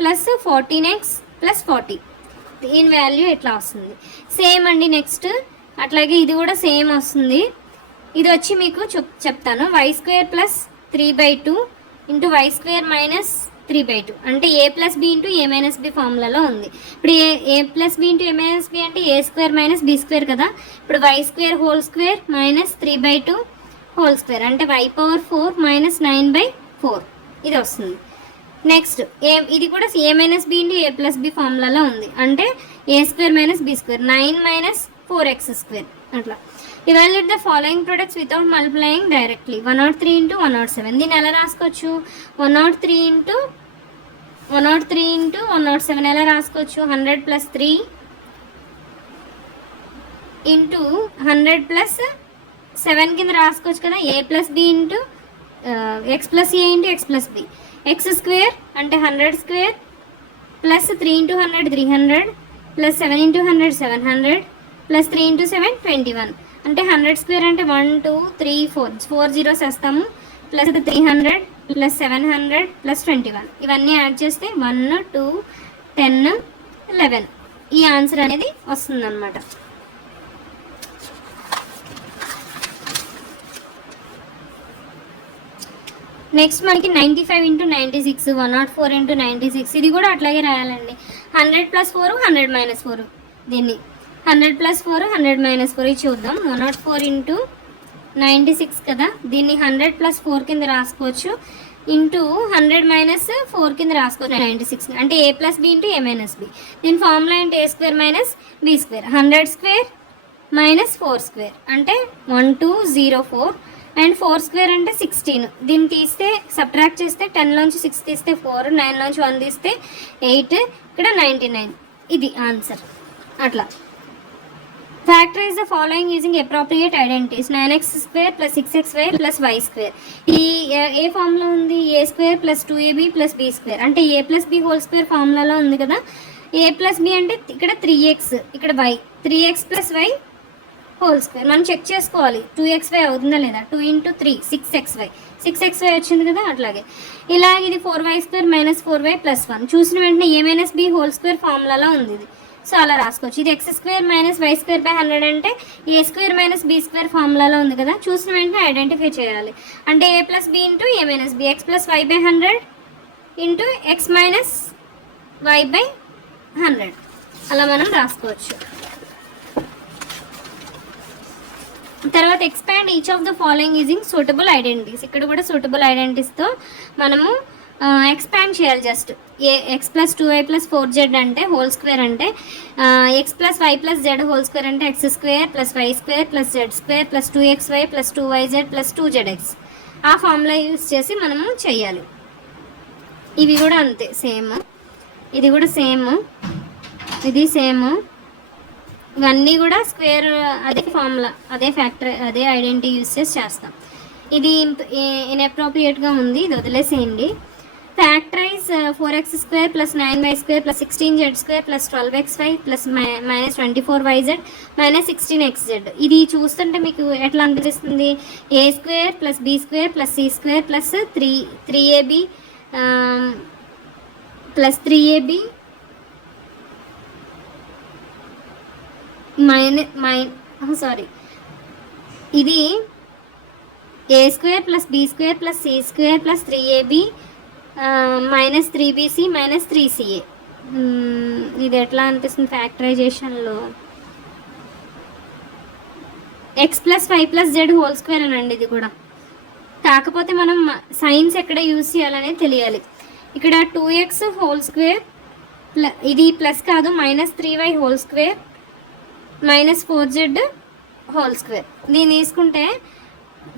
plus 14x plus 40. దీని value ఎట్లా వస్తుంది? Same అండి. Next అట్లాగే ఇది కూడా సేమ్ వస్తుంది. ఇది వచ్చి మీకు చెప్తాను. y² plus 3/2 into y² minus 3/2 అంటే a+b ఇంటూ a - b ఫార్ములాలో ఉంది. ఇప్పుడు a+b ఇంటూ a - b అంటే a² మైనస్ b² కదా. ఇప్పుడు y² whole square minus 3/2 whole square అంటే y⁴ మైనస్ 9/4 ఇది వస్తుంది. నెక్స్ట్ ఇది కూడా a - b ఇంటూ a+b ఫార్ములాలో ఉంది అంటే a² minus b², 9 minus 4x². అట్లా evaluate the following products without multiplying directly. 103 into 107 దీన్ని ఎలా రాసుకోవచ్చు? 103 into 107 ఎలా రాసుకోవచ్చు? 100 plus 3 into 100 plus 7 కింద రాసుకోవచ్చు కదా. a+b into x plus a into x plus b. x² అంటే 100² plus 3 into 100 300 plus 7 into 100 700 plus 3 into 7 21 అంటే 100² అంటే 1 2 3 4 జీరోస్ వేస్తాము. ప్లస్ 300 ప్లస్ 700 ప్లస్ 21 ఇవన్నీ యాడ్ చేస్తే 1 2 10 11 ఈ ఆన్సర్ అనేది వస్తుందన్నమాట. నెక్స్ట్ మనకి 95 ఇంటూ 96 104 ఇంటూ 96 ఇది కూడా అట్లాగే రాయాలండి. 100 + 4 100 - 4 దీన్ని 100 + 4 100 - 4 ఇది చూద్దాం. 104 ఇంటూ 96 కదా. దీన్ని 100 + 4 కింద రాసుకోవచ్చు ఇంటూ 100 - 4 కింద రాసుకోవచ్చు 96 అంటే a+b ఇంటూ a - b. దీని ఫార్ములా ఏంటి? a² minus b². 100² మైనస్ 4² అంటే 1204 అండ్ 4² అంటే 16. దీన్ని తీస్తే సబ్ట్రాక్ట్ చేస్తే 10 లోంచి 6 తీస్తే 4, 9 లోంచి 1 తీస్తే 8, ఇక్కడ 99 ఇది ఆన్సర్. అట్లా factorise the following using appropriate identities. 9x² plus 6xy plus y². ఈ ఏ ఫార్ములా ఉంది? a² plus 2ab plus b² అంటే a+b హోల్ స్క్వేర్ ఫార్ములాలో ఉంది కదా. a+b అంటే ఇక్కడ 3x ఇక్కడ y 3x plus y whole square. మనం చెక్ చేసుకోవాలి 2xy అవుతుందా లేదా. 2 ఇంటూ 3 6xy వచ్చింది కదా. అట్లాగే ఇలా ఇది 4y² మైనస్ 4y ప్లస్ 1 చూసిన వెంటనే a - b హోల్ స్క్వేర్ ఫార్ములాలో ఉంది ఇది. సో అలా రాసుకోవచ్చు. ఇది x² మైనస్ y²/100 అంటే a² మైనస్ b² ఫార్ములాలో ఉంది కదా. చూసిన వెంటనే ఐడెంటిఫై చేయాలి. అంటే a+b into a - b x plus y/100 into x minus y/100 అలా మనం రాసుకోవచ్చు. తర్వాత expand each of the following using suitable identities. ఇక్కడ కూడా సూటబుల్ ఐడెంటిటీస్తో మనము ఎక్స్పాండ్ చేయాలి. జస్ట్ x + 2y + 4z అంటే హోల్ స్క్వేర్ అంటే x + y + z whole square అంటే x² + y² + z² + 2xy + 2yz + 2zx ఆ ఫార్ములా యూజ్ చేసి మనము చేయాలి. ఇవి కూడా అంతే సేమ్. ఇది కూడా సేమ్, ఇది సేమ్. ఇవన్నీ కూడా స్క్వేర్ అదే ఫార్ములా అదే ఫ్యాక్టర్ అదే ఐడెంటిటీ యూజ్ చేసి చేస్తాం. ఇది ఇన్అప్రోప్రియేట్గా ఉంది, ఇది వదిలేసేయండి. Factorise 4x² plus 9y² plus 16z² plus 12xy plus minus 24yz minus 16xz. ఇది చూస్తుంటే మీకు ఎట్లా అనిపిస్తుంది? a² plus b² plus c² plus 3ab plus 3ab ఇది a² plus b² plus c² plus 3ab minus 3bc minus 3ca. ఇది ఎట్లా అనిపిస్తుంది ఫ్యాక్టరైజేషన్లో? x plus y plus z whole square అనండి ఇది కూడా. కాకపోతే మనం సైన్స్ ఎక్కడ యూజ్ చేయాలనేది తెలియాలి. ఇక్కడ 2x హోల్ స్క్వేర్ ఇది ప్లస్ కాదు minus 3y whole square minus 4z whole square. దీన్ని తీసుకుంటే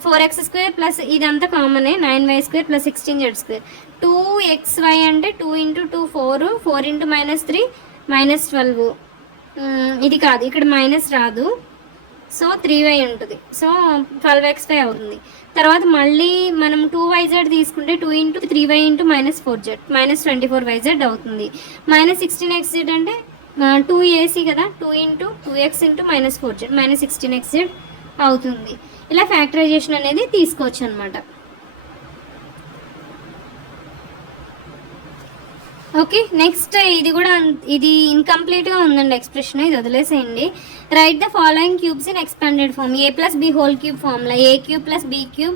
4x² ప్లస్ ఇదంతా కామనే 9y² ప్లస్ 16z². 2xy అంటే 2 ఇంటూ 2 4, 4 ఇంటూ -3 -12. ఇది కాదు, ఇక్కడ మైనస్ రాదు, సో 3y ఉంటుంది, సో 12xy అవుతుంది. తర్వాత మళ్ళీ మనం 2yz తీసుకుంటే 2 into 3y into -4z -24yz అవుతుంది. -16xz అంటే 2ac కదా, 2 into 2x into -4z -16xz అవుతుంది. ఇలా ఫ్యాక్టరైజేషన్ అనేది తీసుకోవచ్చు అనమాట. ఓకే, నెక్స్ట్ ఇది ఇన్కంప్లీట్గా ఉందండి ఎక్స్ప్రెషన్, ఇది వదిలేసేయండి. Write the following cubes in expanded form. a + b whole cube formula a³ + b³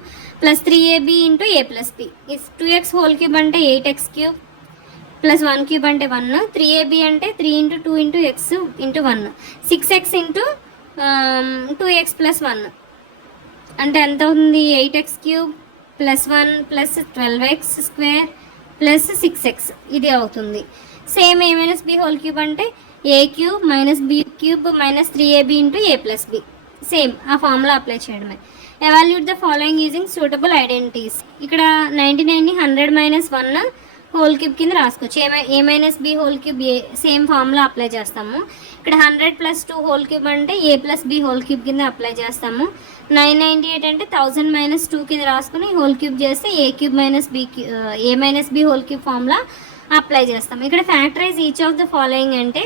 + 3ab into a + b. 2x whole cube అంటే 8x³ + 1³ అంటే 1, 3ab అంటే 3 into 2 into x into 1, 6x into 2x + 1 అంటే ఎంత అవుతుంది, 8x³ + 1 + 12x² plus 6x ఇది అవుతుంది. Same a - b whole cube అంటే a³ - b³ - 3ab into a + b. Same ఆ ఫార్ములా అప్లై చేయడమే. Evaluate the following using suitable identities. ఇక్కడ 99ని 100 - 1 whole cube కింద రాసుకోవచ్చు. a - b whole cube same formula apply చేస్తాము. ఇక్కడ 100 + 2 హోల్ క్యూబ్ అంటే a + b whole cube కింద అప్లై చేస్తాము. 998 అంటే 1000 - 2 కింద రాసుకుని హోల్ క్యూబ్ చేస్తే a³ - b whole cube formula apply చేస్తాం. ఇక్కడ factorise each of the following అంటే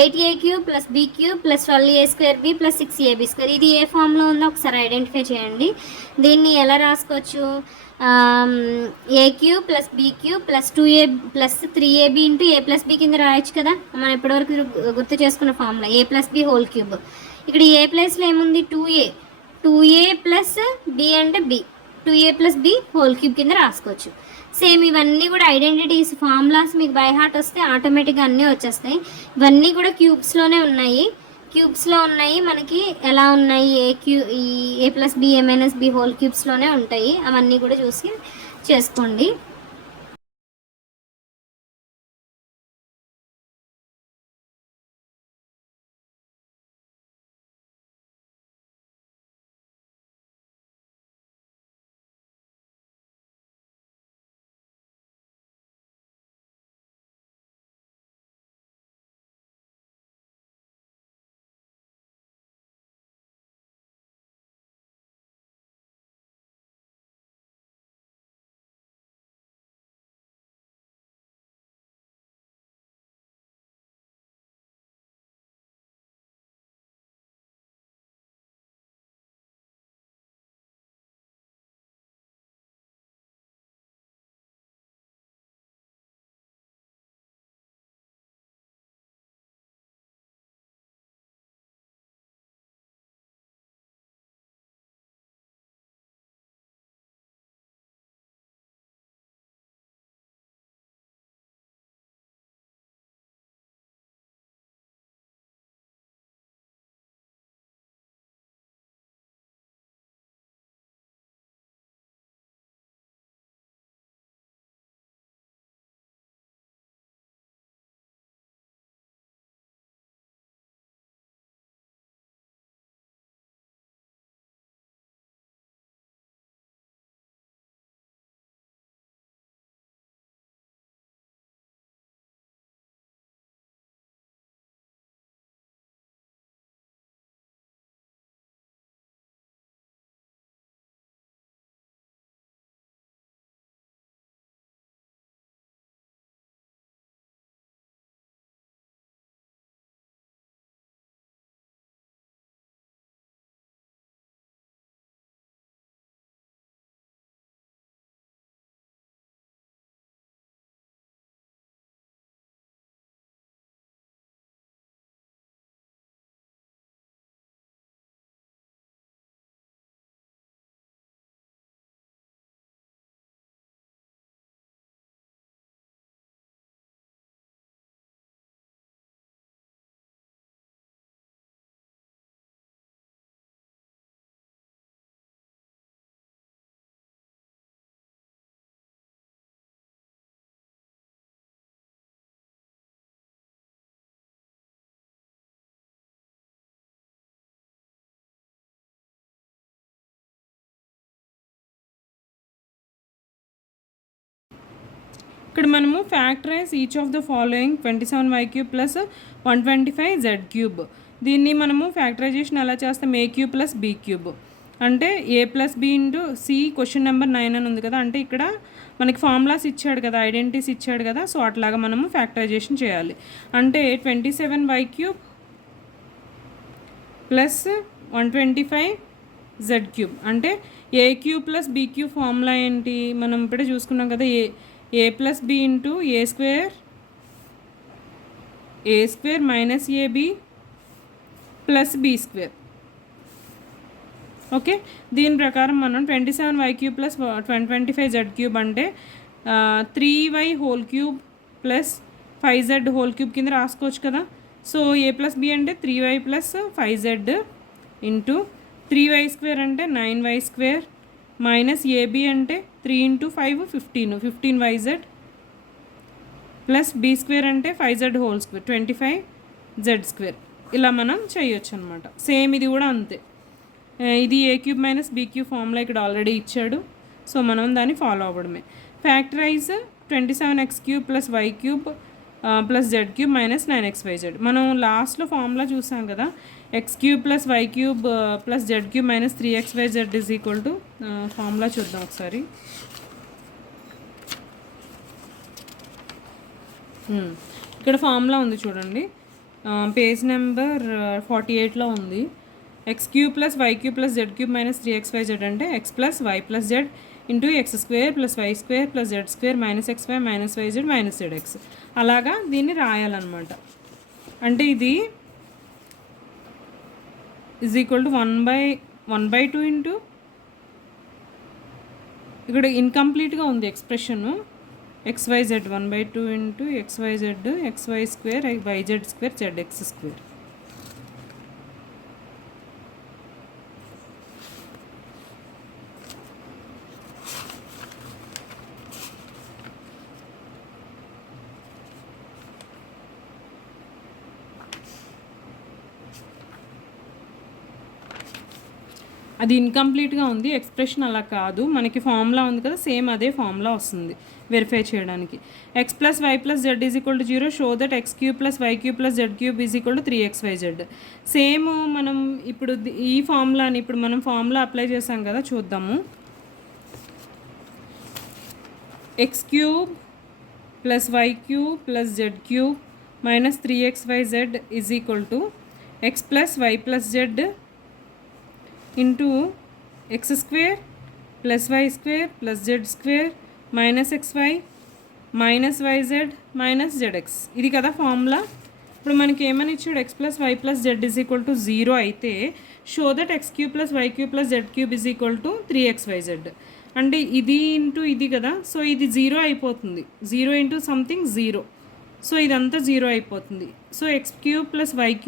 8a³ + b³ + 12a²b + 6ab². ఇది ఏ ఫామ్లో ఉందో ఒకసారి ఐడెంటిఫై చేయండి. దీన్ని ఎలా రాసుకోవచ్చు, a³ + b³ + 2a + 3ab into a + b కింద రాయొచ్చు కదా, మనం ఇప్పటివరకు గుర్తు చేసుకున్న formula a + b whole cube. ఇక్కడ ఏ ప్లేస్లో ఏముంది, 2a + b అంటే b, 2a + b whole cube కింద రాసుకోవచ్చు. సేమ్ ఇవన్నీ కూడా ఐడెంటిటీస్ ఫార్ములాస్ మీకు బై హార్ట్ వస్తే ఆటోమేటిక్గా అన్నీ వచ్చేస్తాయి. ఇవన్నీ కూడా క్యూబ్స్లో ఉన్నాయి. మనకి ఎలా ఉన్నాయి, a + b a - b whole క్యూబ్స్లోనే ఉంటాయి. అవన్నీ కూడా చూసి చేసుకోండి. ఇక్కడ మనము factorise each of the following 27y³ plus 125z³ దీన్ని మనము ఫ్యాక్టరైజేషన్ ఎలా చేస్తాం a³ ప్లస్ b³ అంటే a plus b into c question number 9 అని ఉంది కదా, అంటే ఇక్కడ మనకి ఫార్ములాస్ ఇచ్చాడు కదా, ఐడెంటిటీస్ ఇచ్చాడు కదా, సో అట్లాగా మనము ఫ్యాక్టరైజేషన్ చేయాలి. అంటే 27y³ ప్లస్ 125z³ అంటే a³ ప్లస్ b³ ఫార్ములా ఏంటి మనం ఇప్పుడే చూసుకున్నాం కదా, a plus b into a square minus a b plus b square. Okay, దీని ప్రకారం మనం 27y³ ప్లస్ 125z³ అంటే 3y whole cube plus 5z³ కింద రాసుకోవచ్చు కదా. సో ఏ ప్లస్ బి అంటే 3y plus 5z into 3y² అంటే 9y² మైనస్ ఏబి అంటే 3 into 5 15yz plus b square అంటే 5z హోల్ స్క్వేర్ 25z². ఇలా మనం చేయొచ్చు అనమాట. సేమ్ ఇది కూడా అంతే, ఇది a³ మైనస్ b³ ఫార్ములా ఇక్కడ ఆల్రెడీ ఇచ్చాడు, సో మనం దాన్ని ఫాలో అవ్వడమే. Factorise 27x³ plus y³ plus z³ minus 9xyz. మనం లాస్ట్లో ఫార్ములా చూసాం కదా, x³ plus y³ plus z³ minus 3xyz is equal to formula చూద్దాం ఒకసారి. ఇక్కడ ఫార్ములా ఉంది చూడండి, పేజ్ నెంబర్ 48లో ఉంది. x³ plus y³ plus z³ minus 3xyz అంటే x plus y plus z into x² plus y² plus z² minus xy minus yz minus zx. అలాగా దీన్ని రాయాలన్నమాట. అంటే ఇది ఈజ్ ఈక్వల్ టు 1/2 ఇంటూ ఇక్కడ ఇన్కంప్లీట్గా ఉంది expression xyz 1/2 into xyz xy² yz² zx². అది ఇన్కంప్లీట్గా ఉంది expression, అలా కాదు, మనకి ఫార్ములా ఉంది కదా, సేమ్ అదే ఫార్ములా వస్తుంది వెరిఫై చేయడానికి. x plus y plus z is equal to 0 show that x³ plus y³ plus z³ is equal to 3xyz. Same మనం ఇప్పుడు ఈ ఫార్ములాని ఇప్పుడు మనం ఫార్ములా అప్లై చేసాం కదా, చూద్దాము. x³ plus y³ plus z³ minus 3xyz is equal to x plus y plus z into x² plus y² plus z² minus xy minus yz minus zx. ఇది కదా ఫార్ములా. ఇప్పుడు మనకి ఏమని ఇచ్చాడు, x plus y plus z is equal to 0 అయితే show that x³ plus y³ plus z³ is equal to 3xyz. అంటే ఇది into ఇది కదా, సో ఇది 0 అయిపోతుంది, 0 ఇంటూ సంథింగ్ 0, సో ఇదంతా 0 అయిపోతుంది. So x³ plus y³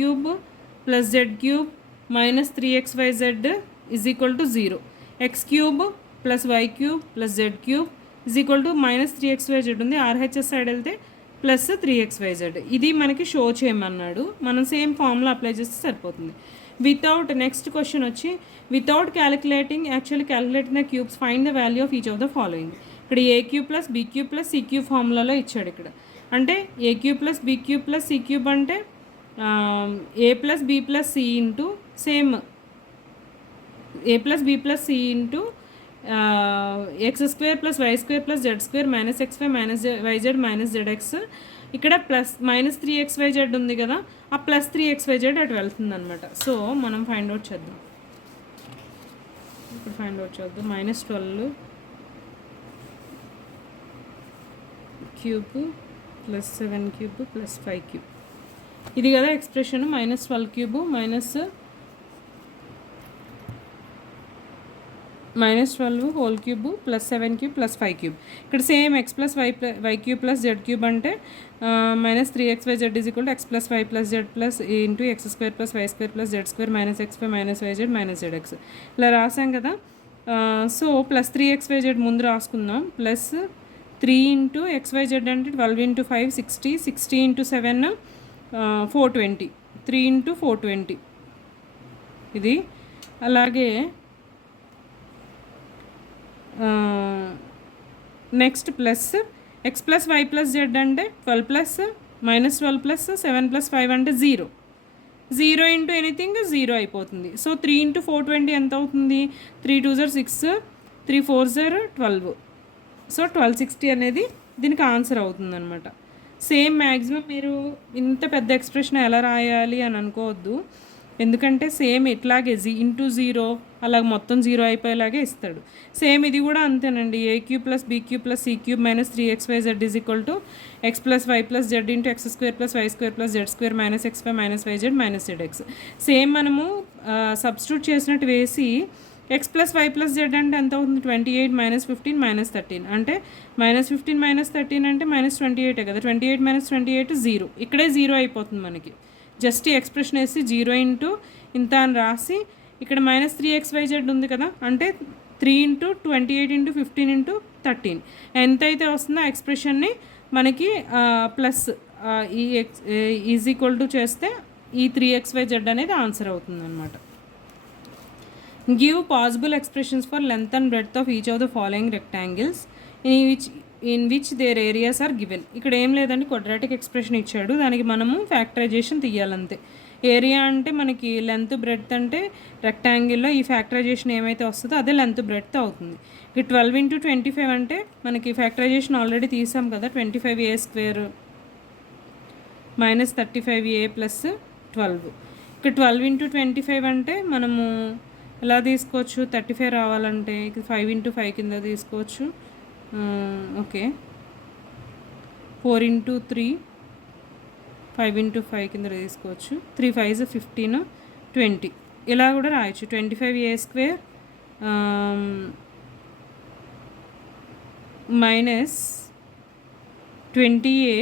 plus z³ minus 3xyz is equal to 0. x³ plus y³ plus z³ is equal to minus 3xyz ఉంది, RHS side వెళ్తే ప్లస్ 3xyz. ఇది మనకి షో చేయమన్నాడు, మనం సేమ్ ఫార్ములా అప్లై చేస్తే సరిపోతుంది. వితౌట్ నెక్స్ట్ క్వశ్చన్ వచ్చి without calculating the cubes find the value of each of the following. ఇక్కడ a³ plus b³ plus c³ ఫార్ములాలో ఇచ్చాడు. ఇక్కడ అంటే a³ plus b³ plus c³ అంటే a plus b plus c into same a plus b plus c into x² plus y² plus z² minus xy minus yz minus zx. ఇక్కడ plus minus 3xyz ఉంది కదా, ఆ plus 3xyz అటు వెళ్తుంది అనమాట. So మనం find out చేద్దాం. ఇప్పుడు ఫైండ్ అవుట్ చేద్దాం. -12 cube plus 7 cube plus 5 cube, ఇది కదా expression. -12 cube -12 whole cube plus 7 cube plus 5 cube. ఇక్కడ same x plus y³ plus z³ అంటే minus 3xyz is equal to x plus y plus z plus into x² plus y² plus z² minus xy minus yz minus zx. ఇలా రాసాం కదా. So plus 3xyz ముందు రాసుకుందాం. Plus 3 into xyz అంటే 12 into 5 60, 60 into 7 420, 3 into 420 ఇది. అలాగే next plus x plus y plus z అంటే 12 plus minus 12 plus 7 plus 5 అంటే 0. 0 into anything 0 అయిపోతుంది. సో 3 ఇంటూ 420 ఎంత అవుతుంది? 3 2 జర్ 6, 3 4 జర్ 12. సో 1260 అనేది దీనికి ఆన్సర్ అవుతుంది అనమాట. సేమ్ మ్యాక్సిమం మీరు ఇంత పెద్ద ఎక్స్ప్రెషన్ ఎలా రాయాలి అని అనుకోవద్దు, ఎందుకంటే సేమ్ ఇట్లాగే ఇంటూ 0 అలాగ మొత్తం 0 అయిపోయేలాగే ఇస్తాడు. సేమ్ ఇది కూడా అంతేనండి. A cube plus b cube plus c cube minus 3xyz is equal to x plus y plus z into x square plus why square plus z square minus x y minus y z minus z x. Same మనము substitute చేసినట్టు వేసి x plus y plus z అంటే ఎంత అవుతుంది? 28 minus 15 minus 13 అంటే minus 15 minus 13 అంటే minus 28 కదా. 28 minus 28 0. ఇక్కడే 0 అయిపోతుంది మనకి. జస్ట్ ఈ ఎక్స్ప్రెషన్ వేసి 0 ఇంటూ ఇంత అని రాసి ఇక్కడ మైనస్ 3xyz ఉంది కదా, అంటే 3 ఇంటూ 28 ఇంటూ 15 ఇంటూ 13 ఎంత అయితే వస్తుందో ఆ ఎక్స్ప్రెషన్ని మనకి ప్లస్ ఈ ఈజ్ ఈక్వల్ టు చేస్తే ఈ 3xyz అనేది ఆన్సర్ అవుతుంది అనమాట. Give possible expressions for length and breadth of each of the following rectangles in which their areas are given. ఇక్కడ ఏం లేదండి, క్వాడ్రాటిక్ ఎక్స్ప్రెషన్ ఇచ్చాడు, దానికి మనము ఫ్యాక్టరైజేషన్ తీయాలంతే. ఏరియా అంటే మనకి లెంత్ బ్రెడ్త్ అంటే రెక్టాంగిల్లో ఈ ఫ్యాక్టరైజేషన్ ఏమైతే వస్తుందో అదే లెంత్ బ్రెడ్త్ అవుతుంది. ఇక 12 ఇంటూ 25 అంటే మనకి ఫ్యాక్టరైజేషన్ ఆల్రెడీ తీసాం కదా, 25a square minus 35a plus 12. ఇక 12 ఇంటూ 25 అంటే మనము ఎలా తీసుకోవచ్చు? 35 రావాలంటే 5 ఇంటూ 5 కింద తీసుకోవచ్చు. ఓకే, 4 ఇంటూ 3 5 ఇంటూ 5 కింద తీసుకోవచ్చు. 3 5 15 20 ఇలా కూడా రాయొచ్చు. 25a square minus 20a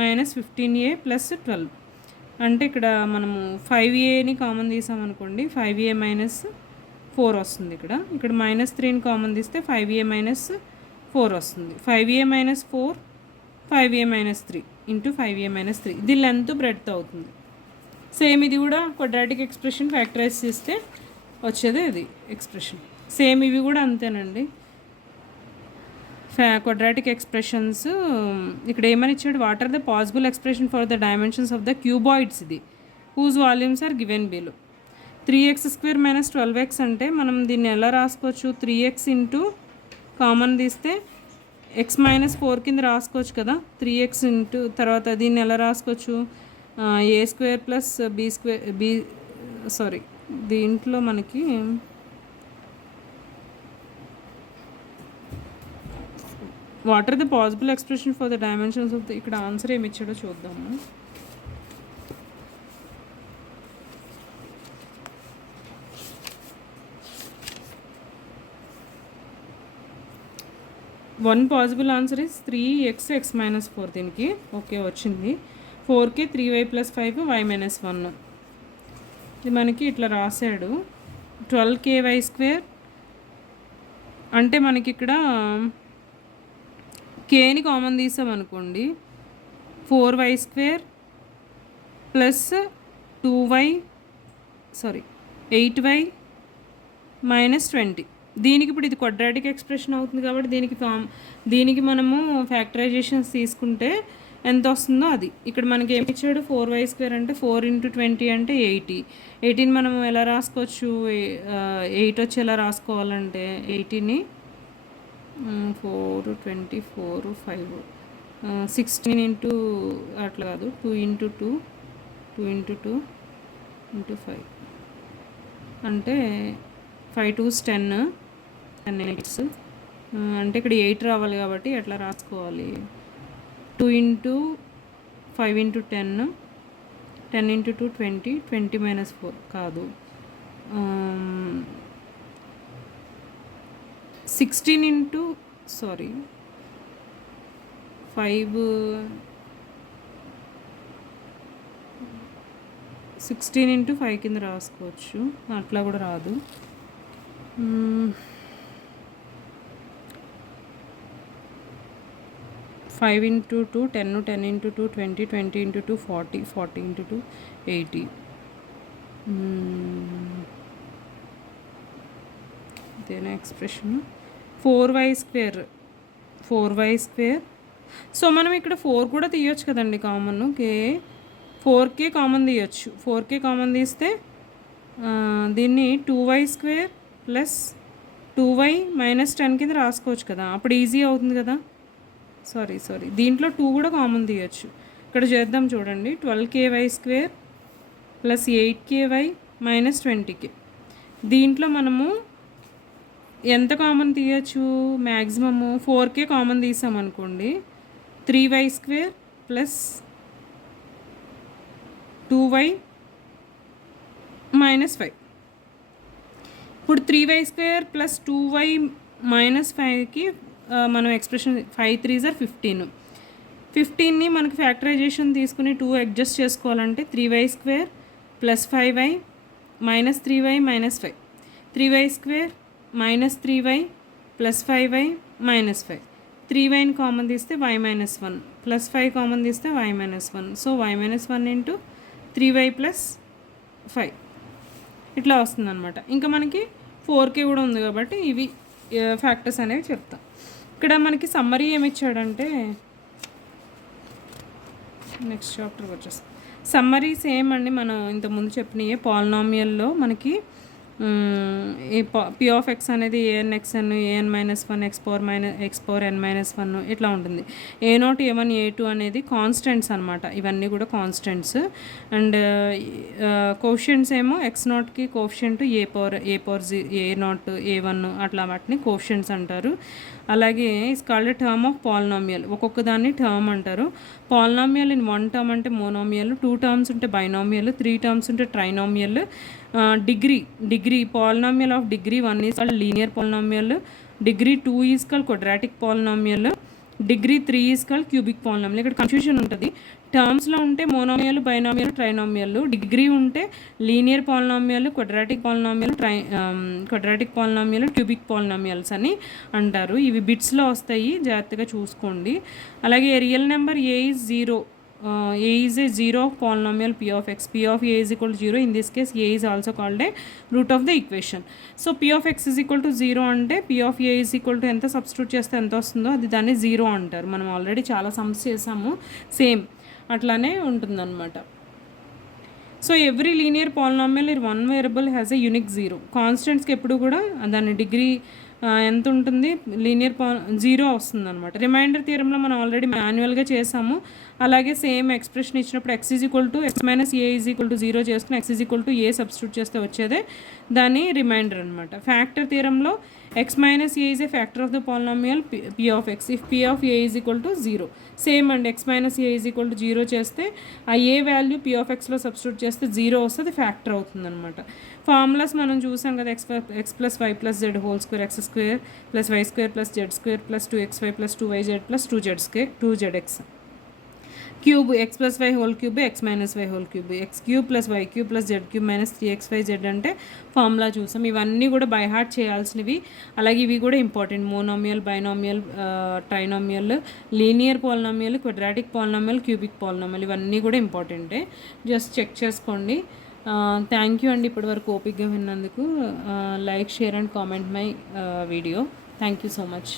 minus 15a plus 12 అంటే ఇక్కడ మనము 5aని కామన్ తీసామనుకోండి, 5a మైనస్ 4 వస్తుంది. ఇక్కడ మైనస్ 3ని కామన్ తీస్తే 5a మైనస్ 4 వస్తుంది. 5a minus 4 5a minus 3 into 5a minus 3 ఇది లెంత్ బ్రెడ్త్ అవుతుంది. సేమ్ ఇది కూడా క్వాడ్రాటిక్ ఎక్స్ప్రెషన్ ఫ్యాక్టరైజ్ చేస్తే వచ్చేది ఇది ఎక్స్ప్రెషన్. సేమ్ ఇవి కూడా అంతేనండి. క్వాడ్రాటిక్ ఎక్స్ప్రెషన్స్ ఇక్కడ ఏమని ఇచ్చాడు? What are the possible expression for the dimensions of the cuboids ఇది whose volumes are given below. 3x square minus 12x అంటే మనం దీన్ని ఎలా రాసుకోవచ్చు? 3x ఇంటూ కామన్ తీస్తే x మైనస్ 4 కింద రాసుకోవచ్చు కదా. 3x ఇంటూ తర్వాత దీన్ని ఎలా రాసుకోవచ్చు? A square plus b square దీంట్లో మనకి what are the possible expression for the dimensions of the, ఇక్కడ ఆన్సర్ ఏమి ఇచ్చాడో చూద్దాము. One possible answer is 3x x minus 4 దీనికి ఓకే వచ్చింది. 4కి 3y ప్లస్ 5 y మైనస్ 1 ఇది మనకి ఇట్లా రాశాడు. 12ky స్క్వేర్ అంటే మనకి ఇక్కడ కేని కామన్ తీసామనుకోండి, 4y square plus 8y minus 20 దీనికి ఇప్పుడు ఇది క్వాడ్రాటిక్ ఎక్స్ప్రెషన్ అవుతుంది కాబట్టి దీనికి మనము ఫ్యాక్టరైజేషన్స్ తీసుకుంటే ఎంత వస్తుందో అది. ఇక్కడ మనకి ఏమి ఇచ్చాడు? 4y స్క్వేర్ అంటే 4 ఇంటూ 20 అంటే 80. 18 మనం ఎలా రాసుకోవచ్చు? 8 వచ్చి ఎలా రాసుకోవాలంటే 80ని 4 24 5 16 ఇంటూ అట్లా కాదు, 2 ఇంటూ 2 ఇంటూ 2 ఇంటూ 5 అంటే 5 2s 10 8s అంటే ఇక్కడ 8 రావాలి కాబట్టి ఎట్లా రాసుకోవాలి? 2 ఇంటూ 5 ఇంటూ 10 10 ఇంటూ 2 20 20 మైనస్ 4 కాదు, 16 ఇంటూ 5 16 ఇంటూ 5 కింద రాసుకోవచ్చు, అట్లా కూడా రాదు. 5 ఇంటూ 2 10 10 ఇంటూ 2 20 20 ఇంటూ 2 40 40 ఇంటూ 2 80 ఇదేనా ఎక్స్ప్రెషన్? 4y స్క్వేర్ సో మనం ఇక్కడ 4 కూడా తీయొచ్చు కదండి కామన్. కే 4k కామన్ తీయొచ్చు. 4k కామన్ తీస్తే దీన్ని 2y² ప్లస్ 2y మైనస్ 10 కింద రాసుకోవచ్చు కదా, అప్పుడు ఈజీ అవుతుంది కదా. సారీ దీంట్లో 2 కూడా కామన్ తీయొచ్చు. ఇక్కడ చేద్దాం చూడండి. 12ky² plus 8ky minus 20k. దీంట్లో మనము ఎంత కామన్ తీయచ్చు, మ్యాక్సిమము 4k కామన్ తీసామనుకోండి. 3y² plus 2y minus 5. ఇప్పుడు 3y² ప్లస్ 2y మైనస్ 5కి మనం ఎక్స్ప్రెషన్ 5 3s are 15. 15ని మనకి ఫ్యాక్టరైజేషన్ తీసుకుని 2 అడ్జస్ట్ చేసుకోవాలంటే 3y² plus 5y minus 3y minus 5. 3y² minus 3y plus 5y minus 5. 3yని కామన్ తీస్తే y మైనస్ 1 ప్లస్ 5 కామన్ తీస్తే y minus 1. So y minus 1 into 3y plus 5 ఇట్లా వస్తుందన్నమాట. ఇంకా మనకి 4k కూడా ఉంది కాబట్టి ఇవి ఫ్యాక్టర్స్ అనేవి చెప్తాం. ఇక్కడ మనకి సమ్మరీ ఏమి ఇచ్చాడంటే నెక్స్ట్ చాప్టర్కి వచ్చేస్తాం. సమ్మరీ సేమ్ అండి, మనం ఇంతకుముందు చెప్పినవి. పాలినామియల్లో మనకి p of x అనేది an(xn) an-1 x(n-1) ఇట్లా ఉంటుంది. a0 a1 a2 అనేది కాన్స్టెంట్స్ అనమాట. ఇవన్నీ కూడా కాన్స్టెంట్స్. అండ్ కోషియంట్స్ ఏమో x0కి కోషియంట్ a0 a0 a1 అట్లా వాటిని కోషియంట్స్ అంటారు. అలాగే it's called term of polynomial. ఒక్కొక్క దాన్ని టర్మ్ అంటారు. పాలినామియల్ ఇన్ 1 టర్మ్ అంటే మోనామియల్, 2 టర్మ్స్ ఉంటే బైనామియల్, 3 టర్మ్స్ ఉంటే trinomial. Degree polynomial of degree 1 is called linear polynomial, degree 2 is called quadratic polynomial, degree 3 is called cubic polynomial. ఇక్కడ confusion ఉంటుంది. టర్మ్స్లో ఉంటే monomial, binomial, trinomial, degree ఉంటే linear polynomial, quadratic polynomial, cubic polynomials అని అంటారు. ఇవి బిట్స్లో వస్తాయి, జాగ్రత్తగా చూసుకోండి. అలాగే real number a is 0. a is a 0 of polynomial p of x. p of a is equal to 0. In this case a is also called a root of the equation. So p of x is equal to 0 అంటే p of a is equal to ఎంత substitute చేస్తే ఎంత వస్తుందో అది దాన్ని 0 అంటారు. మనం already చాలా సమ్స్ చేసాము, సేమ్ అట్లానే ఉంటుందన్నమాట. So every linear polynomial in one variable has a unique 0. కాన్స్టెంట్స్కి ఎప్పుడు కూడా దాని డిగ్రీ ఎంత ఉంటుంది, లీనియర్ 0 వస్తుంది అనమాట. రిమైండర్ థియరంలో మనం ఆల్రెడీ మాన్యువల్గా చేసాము. అలాగే సేమ్ ఎక్స్ప్రెషన్ ఇచ్చినప్పుడు x is equal to x minus a is equal to 0 చేసుకుని x is equal to a substitute చేస్తే వచ్చేదే దాని రిమైండర్ అనమాట. ఫ్యాక్టర్ థియరంలో x minus a is a factor of the polynomial p of x if p of a is equal to 0. Same అండి, x minus a is equal to 0 చేస్తే ఆ a value p of xలో substitute చేస్తే 0 వస్తుంది, factor అవుతుంది అనమాట. Formulas మనం చూసాం కదా, x plus y plus z whole square, x square plus why square plus z square plus 2xy plus 2yz plus 2z square 2zx cube, x plus y whole cube, x minus y whole cube, x cube plus y cube plus z cube minus 3xyz అంటే formula చూసాం. ఇవన్నీ కూడా by heart చేయాల్సినవి. అలాగే ఇవి కూడా important. Monomial, binomial, trinomial, linear polynomial, quadratic polynomial, cubic polynomial ఇవన్నీ కూడా ఇంపార్టెంటే. జస్ట్ చెక్ చేసుకోండి. థ్యాంక్ యూ అండి ఇప్పటివరకు ఓపిక్గా విన్నందుకు. Like, share and comment my video. Thank you so much.